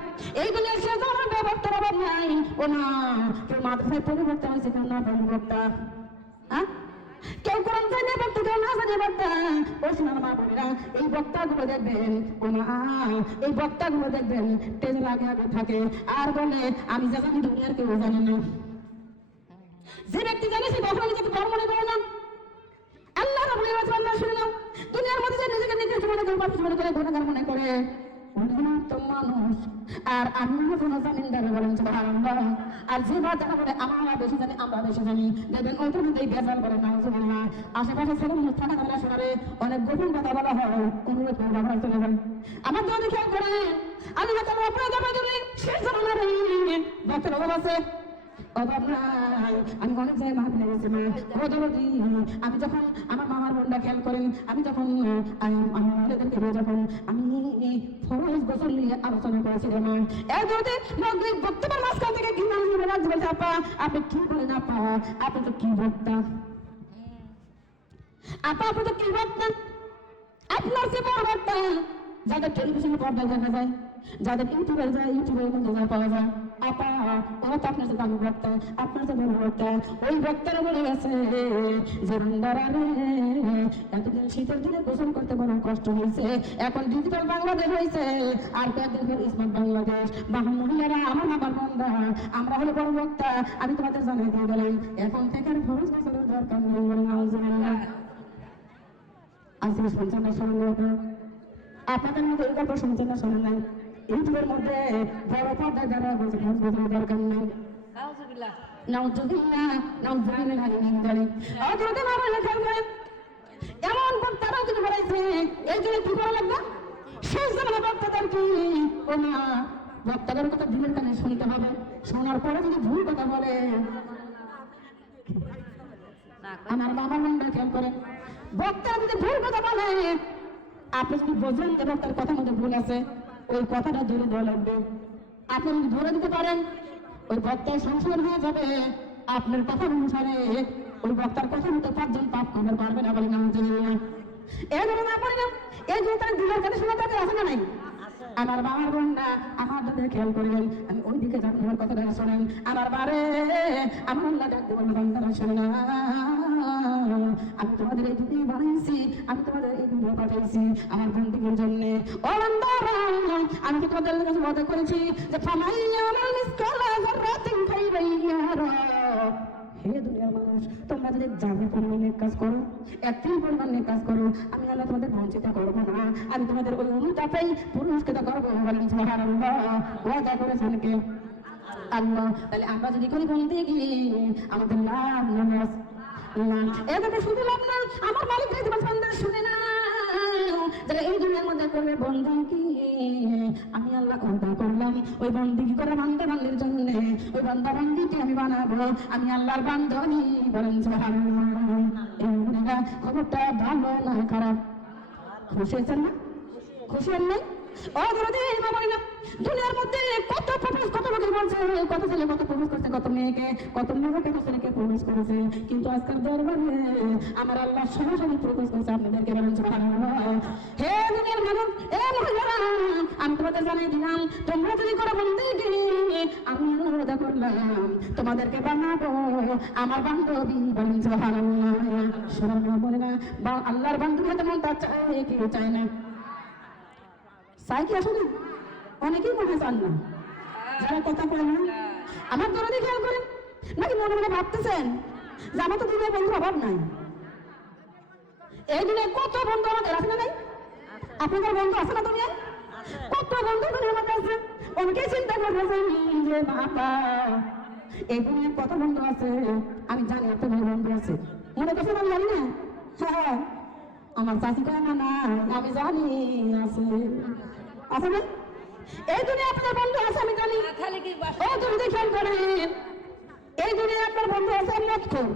এই দুনিয়ার শেষ জামানা বক্তার অভাব নাই। ও না, কেউ মাদ্রাসায় পরিবর্তন হয়েছে, কেউ না পরিবর্তা, হ্যাঁ, কেউ কোরআন জানে বক্তা, কেউ না জানে বক্তা। ও শোনার মা বোনেরা, এই বক্তাগুলো দেখবেন, ও মা, এই বক্তাগুলো দেখবেন টেজের আগে আগে থাকে আর বলে আমি যা জানি দুনিয়ার কেউ জানে না। যে ব্যক্তি জানে সে কখনো নিজেকে বড় মনে করে না। আল্লাহ রাব্বুল আলামিন শুনে নাও, দুনিয়ার মধ্যে যে নিজেকে নিজের মনে করে, পাপী মনে করে, গুনাহগার মনে করে, উন্নত মানুষ। আর আমি যখন জামিনদারে বলেন সুবহানাল্লাহ, আর যে বা যারা বলে আমরা বেশি জানি, আমরা বেশি জানি, দেখবেন ওইটার মধ্যেই বেজাল করে না। সুবহানাল্লাহ, আশেপাশে ছেলে মানুষ থাকা আমরা শোনারে অনেক গোপন কথা বলা হয়, অনুরোধ করে ব্যবহার চলে যান। আমার যদি খেয়াল করে আমি হয়তো আপনার যাবে যদি শেষ জামানার ভক্তের অভাব আছে, অভাব নাই। আমি অনেক জায়গায় মাহফিলে গেছি মা, আমি যখন আমার মামার বোনটা খেয়াল করেন, আমি যখন আমাদেরকে যখন আমি ফরজ গোসল নিয়ে আলোচনা করেছিলাম মা, এর মধ্যে মাগরিব বক্তব্যের মাঝখান থেকে কি মানুষ বলছে আপা আপনি কি বলেন, আপা আপনি তো কি বক্তা, আপা আপনি তো কি বক্তা, আপনার কি বড় বক্তা, যাদের টেলিভিশনে পর্দায় দেখা যায়, যাদের ইউটিউবে যায়, ইউটিউবের মধ্যে যা পাওয়া যায়, আপা ওরা তো আপনার যে দামি বক্তা, আপনার যে বড় বক্তা, ওই বক্তারা বলে গেছে যে রুন্দারারে এতদিন শীতের দিনে গোসল করতে বড় কষ্ট হয়েছে, এখন ডিজিটাল বাংলাদেশ হয়েছে, আর কয়েকদিন পর স্মার্ট বাংলাদেশ, মহিলারা আমার বাবার বন্ধা, আমরা হলো বড় বক্তা। আমি তোমাদের জানাই দিয়ে গেলাম, এখন থেকে আর ফরজ গোসলের দরকার নেই। আজকে শুনছেন না, শুনুন আপনাদের মধ্যে এই গল্প শুনছেন না, শোনেন নাই? ইউটিউবের মধ্যে বড় পর্দায় যারা বলছে ফরজ গোসলের দরকার নেই, এমন বক্তারা যদি বলাইছে, এই জন্য কি করা লাগবে? শেষ জামানা বক্তাদের কি ও না, বক্তাদের কথা দিনের কানে শুনতে হবে, শোনার পরে যদি ভুল কথা বলে, আমার বাবা মনটা খেয়াল করে, বক্তারা যদি ভুল কথা বলে, আপনি যদি বোঝেন যে বক্তার কথার মধ্যে ভুল আছে, ওই কথাটা ধরে দেওয়া লাগবে। আপনি যদি ধরে দিতে পারেন, ওই বক্তার সংশোধন হয়ে যাবে। আপনার কথা অনুসারে ওই বক্তার কথা মতো 5 জন পাপ করতে পারবে না বলে নাম জেনে এই ধরনের না পড়ে না, এই যে তার দিলের কাছে শোনা তাকে আছে না নাই? আমার বাবার বোনরা আমার দিকে খেয়াল করবেন, আমি ওই দিকে যাবো, আমার কথাটা শোনেন। আমার বারে আমার আল্লাহ ডাক দেবেন, বান্দারা শোনে না, আমি তোমাদের এই দুনিয়া বানাইছি, আমি তোমাদের এই দুনিয়া পাঠাইছি আমার বন্ধুদের জন্য। ও বান্দারা, আমি কি তোমাদের কাছে ওয়াদা করেছি যে ফামাইয়া আমাল মিসকালা যাররাতিন খাইরান ইয়ারা। হে দুনিয়ার মানুষ, তোমরা যদি যাবে পরিমাণের কাজ করো, একদিন পরিমাণের কাজ করো, আমি আল্লাহ তোমাদের বঞ্চিত করবো না, আমি তোমাদের ওই অনুতাপেই পুরস্কৃত করবো। সুবহানাল্লাহ, ওয়াদা করেছেন কে? আল্লাহ। তাহলে আমরা যদি করি বন্দেগি, আমাদের লাভ নামাজ এভাবে শুধু লাভ না, আমার মালিক শুনে না যারা এই দুনিয়ার মধ্যে করবে বন্দেগি, আমি আল্লাহ ওয়াদা করলাম ওই বন্দেগি করে বান্দা বান্দির জন্য, ওই বান্দা বান্দিকে আমি বানাবো আমি আল্লাহর বান্দী। বলেন সুবহানাল্লাহ। এই মুনিরা খবরটা ভালো না খারাপ? খুশি হয়েছেন না? খুশি হন নাই? ও দরদি মা বলি না, দুনিয়ার মধ্যে কত প্রপোজ, কত লোকে বলছে, কত ছেলে কত প্রপোজ করছে, কত মেয়েকে, কত মেয়েকে, কত ছেলেকে প্রপোজ করেছে, কিন্তু আজকাল দরবারে আমার আল্লাহ সরাসরি প্রপোজ করছে আপনাদেরকে। বলেন সুবহানাল্লাহ। হে দুনিয়ার মানুষ, এ মহিলারা, আমি তোমাদের জানিয়ে দিলাম, তোমরা যদি করো বন্দেগি, আমি আল্লাহ ওয়াদা করলাম তোমাদেরকে বানাবো আমার বান্ধবী। বলেন সুবহানাল্লাহ। শোনা বলে না, বা আল্লাহর বান্ধবী হতে মন তার চায় কি চায় না? চাই কি আসলে? অনেকেই মনে চান না, যারা কথা বলেন না। আমার দরদি খেয়াল করেন নাকি মনে মনে ভাবতেছেন যে আমার তো দুনিয়ার বন্ধু অভাব নাই? এই দুনিয়ায় কত বন্ধু আমাদের আছে না নাই? আপনাদের বন্ধু আছে না দুনিয়ায়? কত বন্ধু দুনিয়ার মধ্যে আছে। অনেকেই চিন্তা করতেছেন যে বাবা এই দুনিয়ায় কত বন্ধু আছে, আমি জানি আপনাদের বন্ধু আছে, মনে করছেন আমি জানি না? হ্যাঁ, আমার চাষিটা না, আমি জানি আছে, আছে না? এই দুনিয়া আপনার বন্ধু আছে আমি জানি। ও তুমি খেয়াল করেন, এই দুনিয়া আপনার বন্ধু আছে মদখোর,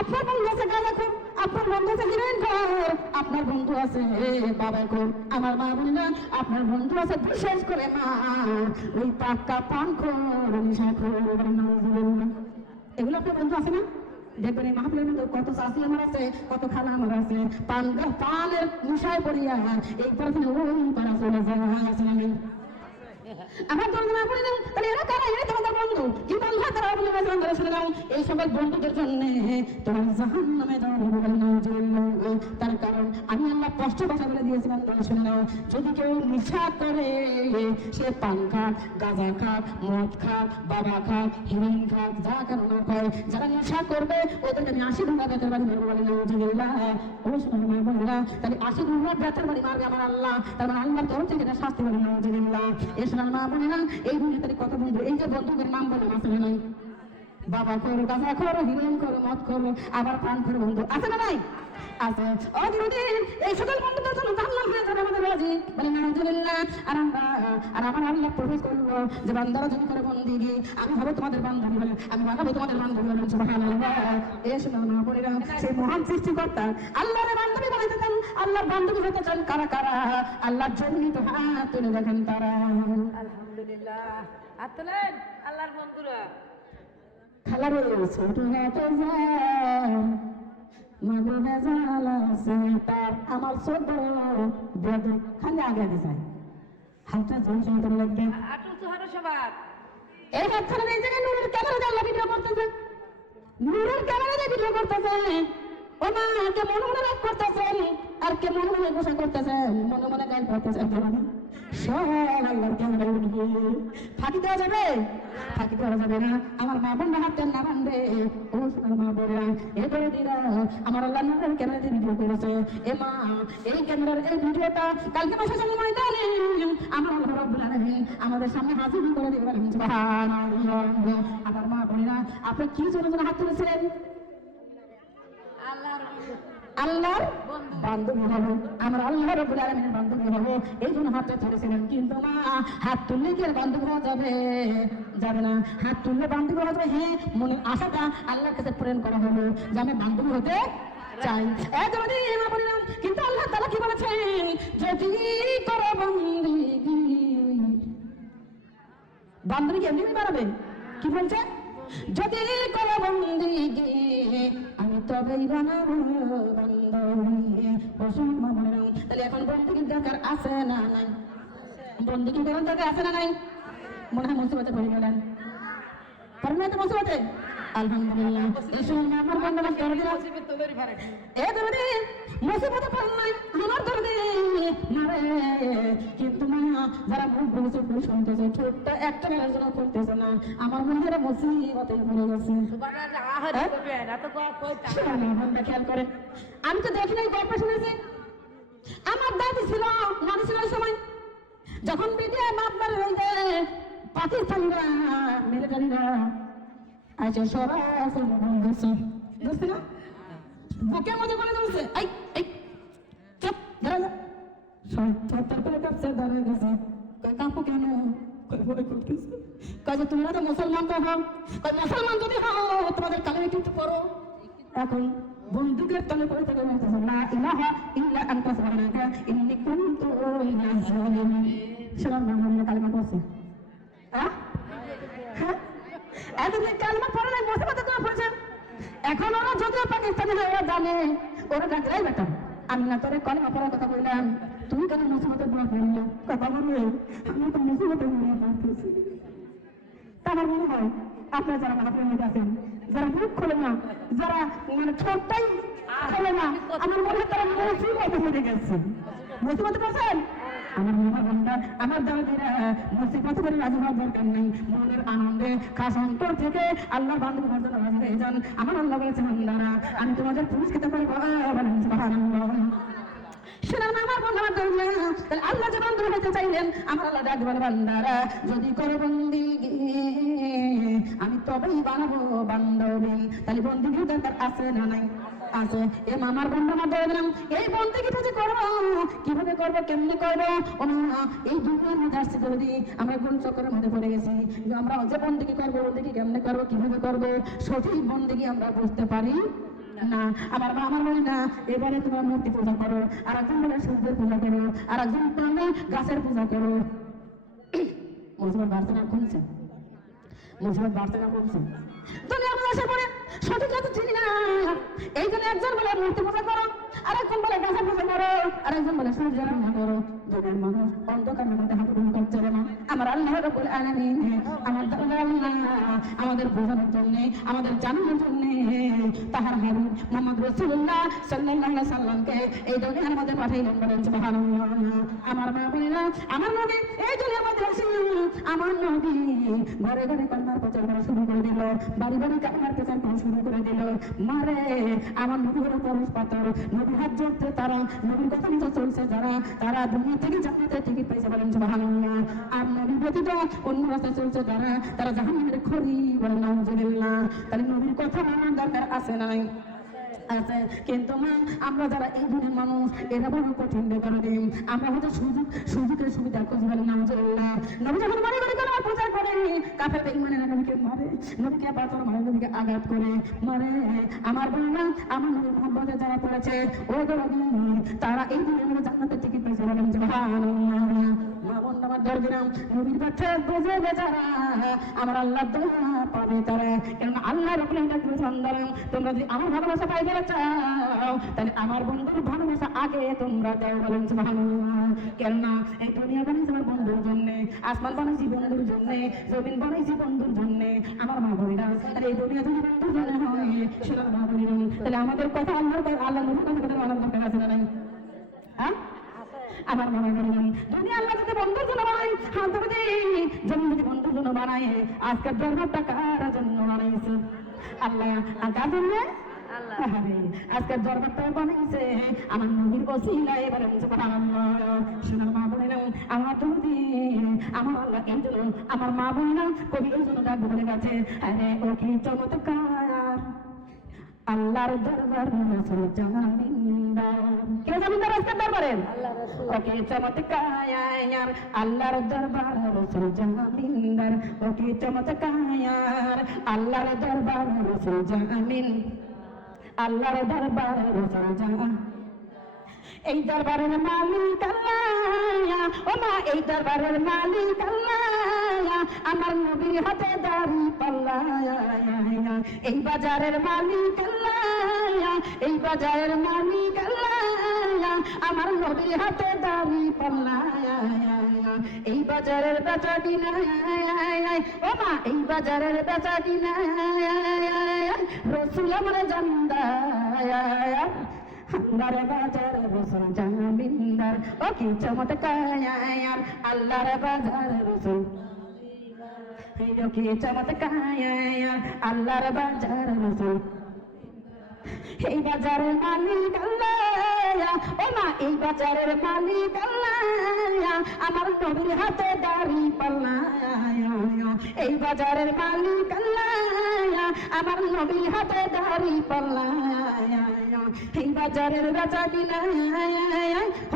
আপনার বন্ধু আছে গাঁজাখোর, আপনার বন্ধু আছে হিরোইনখোর, আপনার বন্ধু আছে বাবাখোর। আমার মা বলি না, আপনার বন্ধু আছে বিশেষ করে মা ওই পাক্কা পানখোর, নেশাখোর। এগুলো আপনার বন্ধু আছে না? দেখবেন এই মাহফিলের মধ্যে কত চাষি আমার আছে, কত খালা আমার আছে, পানের মুশায় পড়িয়া এই পাড়া থেকে ওই পাড়া চলে যায়। আমার দরজা না পড়ে তাহলে এরা কারা? এরা তোমাদের বন্ধু, কিন্তু আল্লাহ তারা বলে বাজারে শুনে নাও, এই সকল বন্ধুদের জন্য তোমার জাহান্নামে যাওয়া হবে না। তার কারণ আমি আল্লাহ কষ্ট কথা বলে দিয়েছিলাম, তোমরা শুনে নাও। যদি কেউ নেশা করে, সে পান খাক, গাঁজা খাক, মদ খাক, বাবা খাক, হিরোইন খাক, যা কারণ না খায়, যারা নেশা করবে ওদেরকে আমি 80 ঘন্টা বেতের বাড়ি মারবো বলে নাউজুবিল্লাহ। ও শোনো বন্ধুরা, তাহলে 80 ঘন্টা বেতের বাড়ি মারবে আমার আল্লাহ, তার মানে আল্লাহর তরফ থেকে এটা শাস্তি বলে নাউজুবিল্লাহ। মা বলে না এই দুনিয়াতে কত বন্ধু, এই যে বন্ধুদের নাম বলে আছে না নাই? বাবা করো, গাঁজা করো, হিরোইন করো, মদ করো, আবার পান করো, বন্ধু আছে না নাই? আছে। ও দিদিন, এই সকল বন্ধুদের জন্য জান্নাত হয়ে যাবে আমাদের রাজি বলে নাউজুবিল্লাহ। আর আমার আল্লাহ প্রপোজ করলো যে বান্দারা যদি করে বন্দিগি, আমি হবো তোমাদের বান্ধবী, বলে আমি বানাবো তোমাদের বান্ধবী, বলে সুবহানাল্লাহ। এই শোনো না পড়ে না, সেই মহান সৃষ্টিকর্তা আল্লাহর বান্ধবী বানাইতে চান, আল্লাহর বান্ধবী হতে চান কারা কারা? আল্লাহর জন্য তো হাত তুলে দেখেন তারা। আলহামদুলিল্লাহ, হাত তোলেন আল্লাহর বন্ধুরা। খালারে ছোট হাতে যায় মাগো ভেজাল আছে তার, আমার ছোট বেদন খালি আগে যায় হাতটা ঝনঝন করে লাগবে। আটু সুহারো সবার এই হাতখানে এই জায়গায় নূরের ক্যামেরা দিয়ে আল্লাহ ভিডিও করতেছে, নূরের ক্যামেরা দিয়ে ভিডিও করতেছে। ও মা, কে মনে মনে রাগ করতেছেন আর কে মনে মনে গোসা করতেছেন, মনে মনে গান করতেছেন, সব আল্লাহর ক্যামেরা উঠবে। ফাঁকি দেওয়া যাবে? ফাঁকি দেওয়া যাবে না। আমার মা বোন হাতের না বান্ধে, ও সোনার মা বোনরা এবারে দিরা আমার আল্লাহ নূরের ক্যামেরা দিয়ে ভিডিও করেছে। এ মা, এই ক্যামেরার এই ভিডিওটা কালকে মাসে সামনে ময়দানে আমার আল্লাহ রাব্বুল আলামিন আমাদের সামনে হাজির করে দিবেন। সুবহানাল্লাহ। আমার মা বোনেরা, আপনি কি জন্য হাত তুলেছিলেন? আল্লাহর বান্ধবী হবো, আমার আল্লাহ রাব্বুল আলামিনের বান্ধবী হবো, এই জন্য হাতটা ধরেছিলেন। কিন্তু মা, হাত তুললে কি আর বান্ধবী হওয়া যাবে? যাবে না। হাত তুললে বান্ধবী হওয়া যাবে, হ্যাঁ, মনের আশাটা আল্লাহর কাছে প্রেরণ করা হলো যে আমি বান্ধবী হতে চাই। কিন্তু আল্লাহ তাআলা কি বলেছেন? যদি করো বন্দেগী, বান্ধবী এমনি বাড়াবে। কি বলছে? যদি করো বন্দেগী আমি তবেই বানাবো বান্ধবী। তাহলে এখন বন্দেগীর দরকার আছে না নাই? বন্দেগী করার দরকার আছে না নাই? মনে হয় মুসিবতে পড়ে গেলেন, পারেন না তো মুসিবতে? আলহামদুলিল্লাহ। এই সময় আমার বান্ধব এ দরদি মুসিবতে পড়েন নাই, আমার দরদি না রে। কিন্তু মা, যারা মুখ বলছে শুনতেছে, ছোট্ট একটা বেলার জন্য করতেছে না, আমার মনে হয় মুসিবতে পড়ে গেছে। খেয়াল করেন, আমি তো দেখি নাই, গল্প শুনেছি। আমার দাদি ছিল, নানি ছিল ওই সময়, যখন বিটিয়া বাপ মারে রয়েছে, পাকিস্তানিরা, মিলিটারিরা আচ্ছা সরাসরি বলছে, বুঝতে না, বুকের মধ্যে বলে দিচ্ছে, এই এই চুপ, দাঁড়া যা। সত্তর করে কাঁপছে, দাঁড়িয়ে গেছে। কাঁপো কেন? ভয় করতেছে। কাজে তোমরা তো মুসলমান তো হও, মুসলমান যদি হও তোমাদের কালে একটু পড়ো। এখন বন্দুকের তলে পড়ে থেকে বলতেছে, লা ইলাহা ইল্লা আনতা সুবহানাকা ইন্নী কুনতু মিনাজ জালিমিন। সুবহানাল্লাহ, আমরা কালেমা পড়ছি। হ্যাঁ, এতদিন কালেমা পড়ে নাই, মুসলমানদের দোয়া পড়ছেন। এখন ওরা যদিও পাকিস্তানি হয়, ওরা জানে, ওরা ডাকলেই বেটা আমি না তোরে কালেমা পড়ার কথা বললাম, তুমি কেন মুসলমানদের দোয়া পড়লে? কথা বলবে, আমি তো মুসলমানদের দোয়া পড়তেছি। আমার মনে হয় আপনারা যারা মাহফিলের মধ্যে আছেন, যারা মুখ খোলে না, যারা মানে ঠোঁটটাই খোলে না, আমার মনে হয় তারা মুসিবতে পড়ে গেছে। মুসিবতে পড়ছেন? আমার মনে হয় বন্ধা, আমার দাদিরা মুসিবতে করে রাজি হওয়ার দরকার নেই। মনের আনন্দে খাস অন্তর থেকে আল্লাহর বান্ধবী হওয়ার জন্য রাজি হয়ে যান। আমার আল্লাহ বলেছে, বান্দারা আমি তোমাদের পুরস্কৃত করবো। সুবহানাল্লাহ। শোনান আমার বন্ধুরা, তাহলে আল্লাহ যে বান্ধবী হতে চাইলেন, আমার আল্লাহ ডাক বলে, বান্দারা যদি করো বন্দেগী আমি তবেই বানাবো বান্ধবী। তাহলে বন্দেগীর দরকার আছে না নাই? আছে। এ মামার বন্ধু মা বলে দিলাম, এই বন্দেগীটা যে করবো, কিভাবে করবো, কেমনি করবো? ও মা, এই দুনিয়ার মধ্যে আসছে যদি আমরা কোন চক্করের মধ্যে পড়ে গেছি, আমরা যে বন্দেগী করবো, বন্দেগী কেমনে করবো, কিভাবে করবো, সঠিক বন্দেগী আমরা বুঝতে পারি না। আমার মা আমার বলে না, এবারে তোমরা মূর্তি পূজা করো, আর একজন বলে সূর্যের পূজা করো, আর একজন বলে গাছের পূজা করো। মুসিবত বাড়ছে না কমছে? মুসিবত বাড়ছে না কমছে? দুনিয়ার মধ্যে এসে পড়ে সঠিক রাস্তা চিনি না। এই জন্য একজন বলে মূর্তি পূজা করো, আরেকজন বলে গাছা পূজা করো, আরেকজন বলে সূর্য পূজা করো। যখন মানুষ অন্ধকারের মধ্যে হাতে কোনো কাজ যাবে না। আমার আল্লাহ রাব্বুল আলামিন আল্লাহ আমাদের বোঝানোর জন্য, আমাদের জানানোর জন্য তাহার হাবিব মুহাম্মদ রাসূলুল্লাহ সাল্লাল্লাহু আলাইহি সাল্লামকে এই দুনিয়ার মধ্যে পাঠাইলেন। বলেন সুবহানাল্লাহ। আমার মা বোনেরা, আমার নবী এই দুনিয়ার মধ্যে আসলেন। আমার নবী ঘরে ঘরে কন্যার প্রচার করা শুরু করে দিল, বাড়ি বাড়ি কান্নার প্রচার করা শুরু করে দিল। মারে আমার নবী হলো পরশ পাথর, নবী হাত জড়তে তারা, নবীর কথা মতো চলছে যারা, তারা দুনিয়া থেকে জান্নাতের টিকিট পেয়েছে। বলেন সুবহানাল্লাহ। আর নবী ব্যতীত অন্য রাস্তায় চলছে যারা, তারা জাহান্নামের খড়ি। বলেন নাউজুবিল্লাহ। তাহলে নবীর কথা মানার দরকার আছে নাই? আছে। কিন্তু মা আমরা যারা এই দুনিয়ার মানুষ, এরা বড় কঠিন ব্যাপারে আমরা হয়তো সুযোগের সুবিধা খুঁজে পেলাম। নাউজুবিল্লাহ। নবী যখন বাড়ি বাড়ি করে প্রচার করে, কাফের বেঈমানেরা নবীকে মারে, নবীকে পাথর মারে, নবীকে আঘাত করে মারে। আমার বোনেরা, আমার নবী মুহাম্মদে যারা পড়েছে ও নবী, তারা এই দুনিয়ার মধ্যে জান্নাতের টিকিট পেয়েছে। বলেন সুবহানাল্লাহ। মা বোন আমার দরদিরাম, নবীর বাচ্চা বোঝে বেচারা, আমার আল্লাহ দোয়া পাবে তারা। কারণ আল্লাহ রাব্বুল আলামিন সন্ধান, তোমরা যদি আমার ভালোবাসা পাইতে চাও তাহলে আমার বন্ধুর ভালোবাসা আগে তোমরা দাও। বলেন সুবহানাল্লাহ। কেননা এই দুনিয়া বানাইছি আমার বন্ধুর জন্য, আসমান বানাইছি বন্ধুর জন্য, জমিন বানাইছি বন্ধুর জন্য। আমার মা বোনেরা, আর এই দুনিয়া যদি বন্ধুর জন্য হয়, সেটা মা বোনেরা, তাহলে আমাদের কথা আল্লাহ নবীর কথা বলার দরকার আছে না নাই? হ্যাঁ, আমার মনে করেন দুনিয়া আল্লাহ যদি বন্ধুর জন্য বানাই, হাত ধরে দিই, জমি যদি বন্ধুর জন্য বানাই, আজকের দরবারটা কার জন্য বানাইছে? আল্লাহ। আর কার জন্য? আজকের দরবারটা বানাইছে আমার নবীর ওসিলায়। বলেন সুবহানাল্লাহ। সোনার মা বোনেরা, আমার নবী, আমার আল্লাহ এই জন্য, আমার মা বোনেরা কবি এই জন্য ডাক বলে গেছে, আরে ও কি চমৎকার আল্লাহর দরবার রাসূল জামিনদার। কে জামিনদার আজকের দরবারে? আল্লাহ রাসূল। ওকে চমৎকার আল্লাহর দরবার রাসূল জামিনদার, ওকে চমৎকার আল্লাহর দরবার রাসূল জামিন, আল্লাহর দরবার রাসূল জামিন। এই দরবারের মালিক আল্লাহ, ও মা এই দরবারের মালিক আল্লাহ, আমার নবীর হাতে দাড়ি পাল্লা। এই বাজারের মালিক আল্লাহ, এই বাজারের মালিক আল্লাহ, আমার নবীর হাতে দাড়ি পাল্লা। এই বাজারের বেচা কিনা, ও মা এই বাজারের বেচা কিনা, রাসূল আমার জানদার, আল্লাহর বাজার রাসূল জামিনদার। ও কি চমৎকার আল্লাহর বাজার রাসূল, এই কি চমৎকার আল্লাহর বাজার রাসূল। এই বাজারের মালিক আল্লাহ, ও মা এই বাজারের মালিক আল্লাহ, আমার নবীর হাতে দাড়ি পাল্লা। এই বাজারের মালিক আল্লাহ, আমার নবীর হাতে দাড়ি পাল্লা। এই বাজারের বেচা কিনা,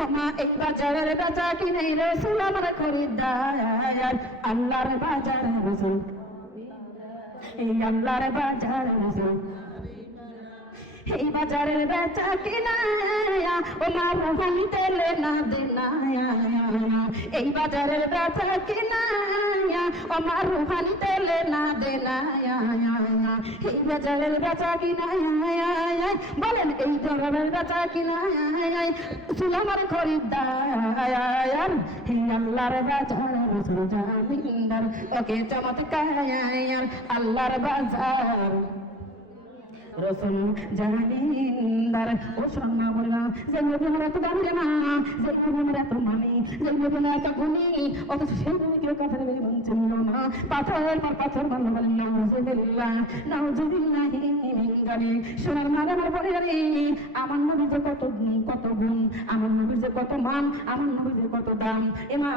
ও মা এই বাজারের বেচা কিনা, রাসূল আমার খরিদ্দার। আল্লাহর বাজার রাসূল, এই আল্লাহর বাজার রাসূল। এই বাজারের বেচা কিনা, ও মা রুহানি তেলে না দেনা। এই বাজারের বেচা কিনা, ও মা রুহানি তেলে না দেনা। এই বাজারের বেচা কিনা, বলেন এই দরবারের বেচা কিনা, রাসূল আমার খরিদ্দার। এই আল্লাহর বাজার রাসূল জামিনদার। ওকে চমৎকার আল্লাহর বাজার রাসূল জামিনদার। ও শোনা বললা যে নবীর এত দাম রে মা, যে নবীর এত মানি, যে নবীর এত গুণী, অথচ সেই নবীকে কাফের বলে বলছিল না। পাথরের পর পাথর মারলো। বলেন নাউজুবিল্লাহ, নাউজুবিল্লাহ মিন যালিক। সোনার মা আমার বলে রে, আমার নবীর যে কত গুণ, আমার নবীর যে কত মান, আমার নবীর যে কত দাম, এ মা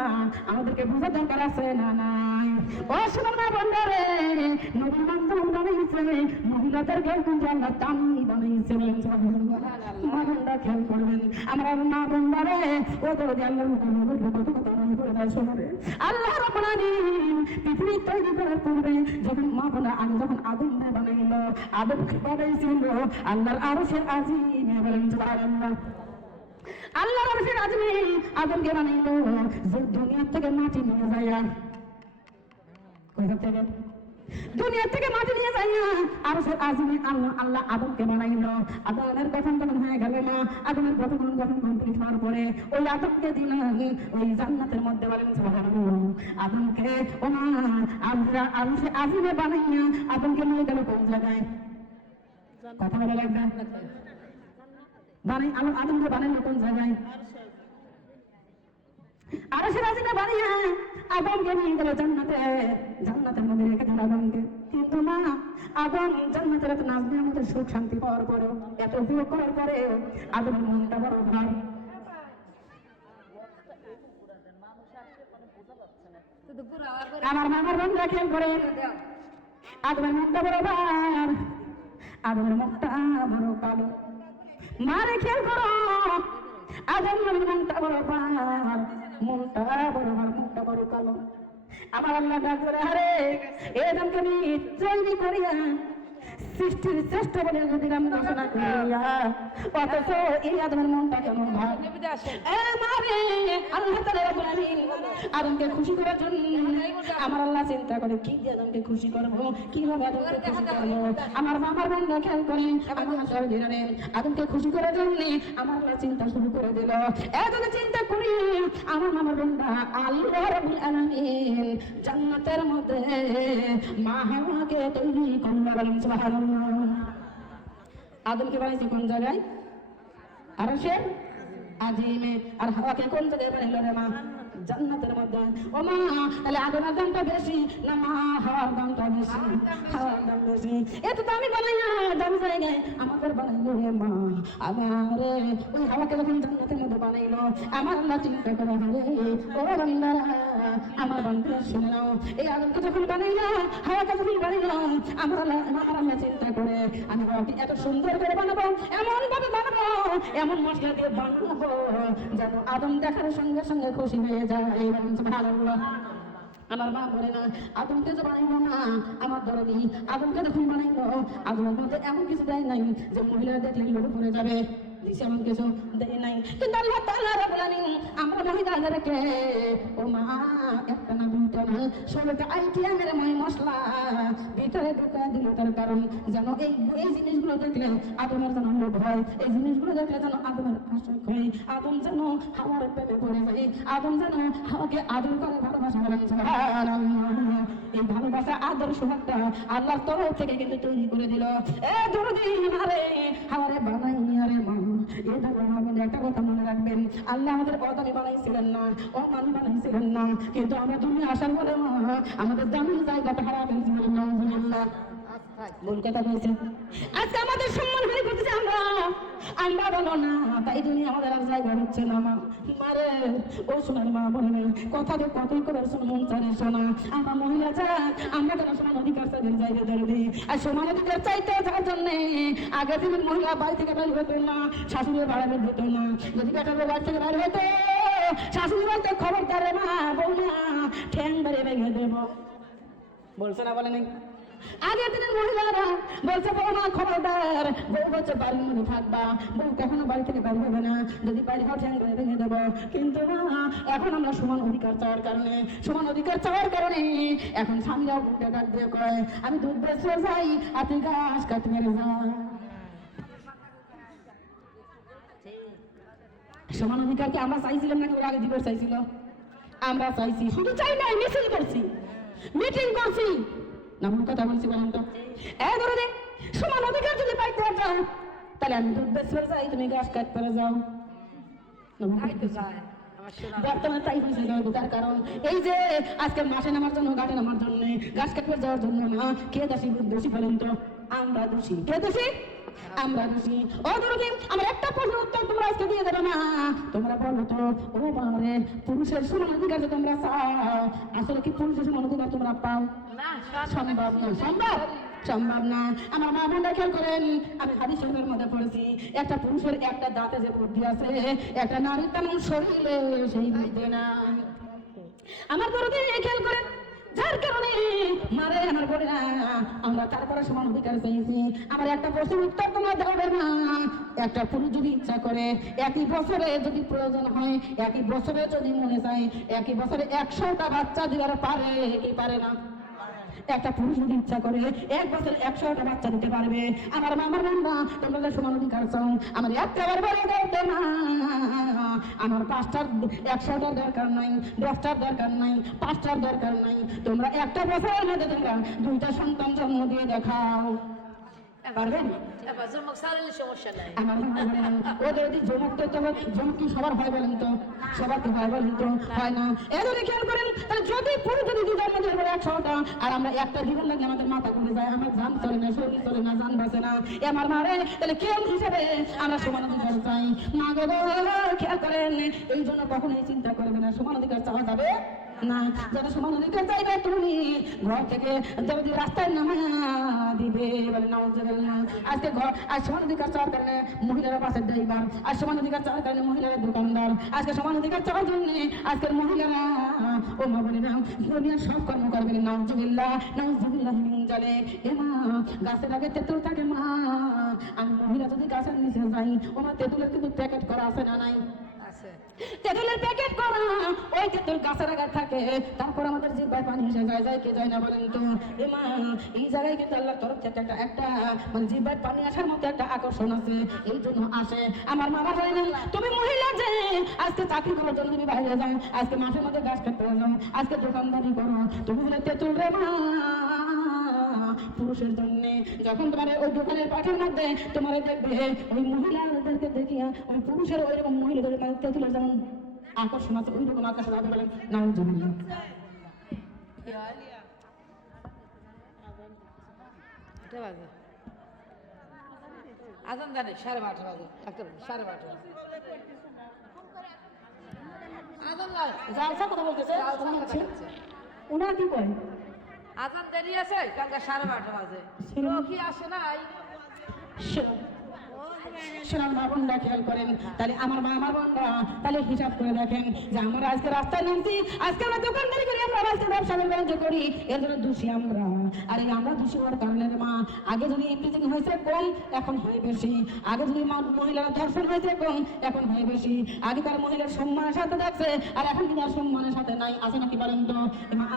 আমাদেরকে বোঝার দরকার আছে না নাই? ও সোনার মা বন্ধরে, নবীর মান যেমন বানাইছে, মহিলাদেরকে আল্লাহ দামি বানাইছে। মা খেয়াল করবেন আমার মা বন্ধরে, ও তো আল্লাহর আল্লাহ রাব্বুল আলামিন পৃথিবী তৈরি করার পূর্বে যখন মা বোনা আমি যখন আদম বানাইল, আদমকে বানাইছিল আল্লাহর আরশের আজিমে। বলেন সুবহানাল্লাহ। আল্লাহর আরশের আজিমে আদমকে বানাইল, যে দুনিয়া থেকে মাটি নিয়ে যায়। কই থেকে? দুনিয়া থেকে মাটি নিয়ে যাই না আরশের আজিমে আল্লাহ আদমকে বানাইলো। আদমের গঠন হয়ে গেল না, আদমের গঠন কমপ্লিট হওয়ার পরে ওই আদমকে দিলেন ওই জান্নাতের মধ্যে। বলেন সুবহানাল্লাহ। আদমকে ও মা আরশের আজিমে বানাইয়া আদমকে নিয়ে গেল কোন জায়গায়? কথা বলা লাগবে। আদমকে বানাইলো কোন জায়গায়? আরশের আজিমে বানাইয়া আদমকে নিয়ে গেল জান্নাতে। জান্নাতের মধ্যে রেখে দিল আদমকে। কিন্তু মা আদম জান্নাতের এত নাজনে আমাদের সুখ শান্তি পাওয়ার পরে, এত উপভোগ করার পরে আদমের মনটা বড় ভার। আমার মামার বন্ধুরা খেয়াল করে আদমের মনটা বড় ভার, আদমের মুখটা বড় কালো। মারে খেয়াল করো আদমের মনটা বড় ভার, মনটা বড় ভার, মুখটা বড় কালো। আমার আল্লাহ ডাক করে আরে এদমকে আমি তৈরি করিয়া সৃষ্টির শ্রেষ্ঠ বলে যদি আমি ঘোষণা করিয়া, অথচ এই আদমের মনটা কেমন ভাব। আল্লাহ তাআলা রাব্বুল আলামিন আদমকে খুশি করার জন্য আমার আল্লাহ চিন্তা করে কি দিয়ে আদমকে খুশি করবো, কিভাবে আদমকে খুশি করবো। আমার মামার বন্ধু খেয়াল করেন আদমকে খুশি করার জন্য আমার আল্লাহ চিন্তা শুরু করে দিল। এত চিন্তা করি আমার মামার বন্ধু আল্লাহ রাব্বুল আলামিন জান্নাতের মধ্যে মা হাওয়াকে তৈরি করলো। বলেন সুবহানাল্লাহ। আদমকে বানাইছে কোন জায়গায়? আরশের আজিমে। আর হাওয়াকে কোন জায়গায় বানাইলো রে মা? জান্নাতের মধ্যে। ও মা তাহলে আদমের দামটা বেশি না মা হাওয়ার দামটা বেশি? হাওয়ার দাম বেশি। এত দামি বানাইয়া দামি জায়গায় আমাদের বানাইলো রে মা। আমারে ওই হাওয়াকে যখন জান্নাতের মধ্যে বানাইলো আমার আল্লাহ চিন্তা করে রে ও বান্দারা আমার বান্দা শুনে নাও, এই আদমকে যখন বানাইলো হাওয়াকে যখন বানাইলো আমার আল্লাহ চিন্তা করে আমি হাওয়াকে এত সুন্দর করে বানাবো, এমন ভাবে বানাবো, এমন মশলা দিয়ে বানাবো যেন আদম দেখার সঙ্গে সঙ্গে খুশি হয়ে যায়। সুবহানাল্লাহ। আমার মা বলে না আদমকে যে বানাইলো না আমার দরদি, আদমকে যখন বানাইলো আদমের মধ্যে এমন কিছু দেয় নাই যে মহিলা দেখলে লোক পড়ে যাবে, দিছে এমন কিছু দেয় নাই। কিন্তু আল্লাহ তাআলা রাব্বুল আলামিন আমরা মহিলাদেরকে ও মা একটা না দুইটা না 16টা আইটেমের মশলা ভিতরে ঢুকা দিল, তার কারণ যেন এই জিনিসগুলো দেখলে আদমের যেন লোভ হয়, এই জিনিসগুলো দেখলে যেন আদমের আশা হয়, আদম যেন হাওয়ার প্রেমে পড়ে যায়, আদম যেন হাওয়াকে আদর করে ভালোবাসা। বলেন সুবহানাল্লাহ। এই ভালোবাসা আদর সোহাগটা আল্লাহর তরফ থেকে কিন্তু তৈরি করে দিল। এ দরদি মারে হাওয়ারে বানাইয়া রে মা। এই দাদা আমাদের একটা কথা মনে রাখবেন, আল্লাহ আমাদের অদামি বানাইছিলেন না, অমানি বানাইছিলেন না, কিন্তু আমরা দুনিয়া আসার পরে আমাদের দামি জায়গাটা হারা ফেলছিলাম। আলহামদুলিল্লাহ। ভুল কথা বলছেন। আজকে আমাদের সম্মান হানি করতেছে আমরা বলো না, তাই দুনিয়া আমাদের আর জায়গা হচ্ছে না। মা মারে ও সোনার মা বলে কথা তো কতই করে মন চারে শোনা। আমরা মহিলা যাক আমরা কেন সমান অধিকার চাইতে যাইতে জরুরি। আর সমান অধিকার চাইতে যাওয়ার জন্য আগে দিনের মহিলা বাড়ি থেকে বাইরে হতো না, শাশুড়ির বাড়াবে দিত না। যদি কাটার বাড়ি থেকে বাইরে হতো শাশুড়ি বলতে খবরদার মা বউ না ঠ্যাং বেড়ে ভেঙে দেব, বলছে না? বলে নাই? আগের দিনের মহিলারা বলছে বউ না খবরদার, বউ বলছে বাড়ির মধ্যে থাকবা, বউ কখনো বাড়ি থেকে বাড়ি হবে না, যদি বাড়ি হওয়ার ঠ্যাং করে ভেঙে দেবো। কিন্তু না, এখন আমরা সমান অধিকার চাওয়ার কারণে এখন স্বামীরাও বুকে ডাক দিয়ে কয় আমি দুধ বেচতে যাই আর তুই ঘাস কাটতে মেরে যা। সমান অধিকার কি আমরা চাইছিলাম নাকি ওরা আগে দিবস চাইছিল? আমরা চাইছি, শুধু চাই নাই, মিছিল করছি, মিটিং করছি না। মূল কথা বলছি বলেন তো? ধরো যে সমান অধিকার যদি পাইতে চাও তাহলে আমি দুধ বেচতে যাই, তুমি ঘাস কাটতে যাও। বর্তমানে তাই হয়েছে। তার কারণ এই যে আজকে মাসে নামার জন্য ঘাটে নামার জন্য ঘাস কাটতে যাওয়ার জন্য না, কে দোষী বলেন তো? আমরা দোষী। কে দোষী? আমরা দোষী। ও দরদি আমার একটা প্রশ্ন উত্তর তোমরা আজকে দিয়ে দেবে না। তোমরা বলো তো ও বাবারে পুরুষের সমান অধিকার যে তোমরা চাও, আসলে কি পুরুষের সমান অধিকার তোমরা পাও? সম্ভব না, সম্ভব না। আমার মা বোনরা খেয়াল করেন, আমি হাদিস শরীফের মধ্যে পড়েছি একটা পুরুষের একটা দাঁতে যে বুদ্ধি আছে একটা নারীর তেমন শরীরে সেই বুদ্ধি না। আমার দরদি খেয়াল করেন, যার কারণে মারে আমার বলে না আমরা তারপরে সমান অধিকার চাইছি। আমার একটা প্রশ্নের উত্তর তোমরা দেবে না। একটা পুরুষ যদি ইচ্ছা করে একই বছরে যদি প্রয়োজন হয়, একই বছরে যদি মনে চায়, একই বছরে 100টা বাচ্চা দিতে পারে কি পারে না? একটা পুরুষ যদি ইচ্ছা করে 1 বছর 100টা বাচ্চা দিতে পারবে। আমার মামার বান্দা তোমরা যে সমান অধিকার চাও, আমার একটাবার বলে দাও না, আমার 5টার 100টার দরকার নাই, 10টার দরকার নাই, 5টার দরকার নাই, তোমরা একটা বছরের মধ্যে তোমরা 2টা সন্তান জন্ম দিয়ে দেখাও, পারবেন? আমার মনে হয় ওদের যদি জমক দিতে হবে, জমক কি সবার হয় বলেন তো? সবার তো হয় বলেন তো? হয় না। এদের খেয়াল করেন, তাহলে যদি পুরো যদি জন্ম দিয়ে 100টা আর আমরা একটা জীবন লাগে আমাদের মাথা কমে যায়, আমার জান চলে না, শরীর চলে না, জান বাঁচে না, আমার মারে, তাহলে কেউ হিসেবে আমরা সমান অধিকার চাই না গো। খেয়াল করেন, এই জন্য কখনোই চিন্তা করবে না সমান অধিকার চাওয়া যাবে না। যারা সমান অধিকার চাইবে তুমি ঘর থেকে যদি রাস্তায় নামা দিবে বলে নাউজুবিল্লাহ। আজকে ঘর আজ সমান অধিকার চাওয়ার কারণে মহিলারা বাসের ড্রাইভার, আজ সমান অধিকার চাওয়ার কারণে মহিলারা দোকানদার, আজকে সমান অধিকার চাওয়ার জন্য আজকের মহিলারা ও মা বলে না দুনিয়ার সব কর্ম করবে নাউজুবিল্লাহ, নাউজুবিল্লাহ মিন জালিক। এ মা গাছের আগে তেঁতুল থাকে মা, আমি মহিলা যদি গাছের নিচে যাই, ওমা তেঁতুলের কিন্তু প্যাকেট করা আছে না নাই? তেঁতুলের প্যাকেট করা, ওই তেঁতুল গাছের আগে থাকে, তারপর আমাদের জিহ্বায় পানি এসে যায়, যায় কি যায় না বলেন তো? এ মা এই জায়গায় কিন্তু আল্লাহর তরফ থেকে একটা মানে জিহ্বায় পানি আসার মতো একটা আকর্ষণ আছে, এই জন্য আসে। আমার মামা হয় না, তুমি মহিলা যে আজকে চাকরি করার জন্য তুমি বাইরে যাও, আজকে মাঠের মধ্যে গাছ কাটতে যাও, আজকে দোকানদারি করো, তুমি হলে তেঁতুল রে মা পুরুষের জন্য। যখন তোমার ওই দোকানের পাঠের মধ্যে তোমার দেখবে ওই মহিলাদেরকে দেখিয়া ওই পুরুষের ওই রকম মহিলাদের তেঁতুলের যেমন আকর্ষণ আছে, ওই রকম আকর্ষণ হবে বলে নাউজুবিল্লাহ। আজান জানে 12:30 বাজে, একটা 12:30 আজান নয়, জালসা কথা বলতেছে ওনার কি কয়? আজান দেরি আছে, কালকে 12:30 বাজে, কি আসে নাই। শোনান মা বোনরা খেয়াল করেন, তাহলে আমার মা আমার বোনরা তাহলে হিসাব করে দেখেন যে আমরা আজকে রাস্তায় নামছি, আজকে আমরা দোকানদারি করি, আমরা আজকে ব্যবসা বাণিজ্য করি, এর জন্য দোষী আমরা। আর এই আমরা দোষী হওয়ার কারণে মা আগে যদি ইমপ্রিজিং হয়েছে কম, এখন হয় বেশি। আগে যদি মহিলারা ধর্ষণ হয়েছে কম, এখন হয় বেশি। আগেকার মহিলার সম্মানের সাথে দেখছে, আর এখন কিন্তু আর সম্মানের সাথে নাই, আছে নাকি বলেন তো?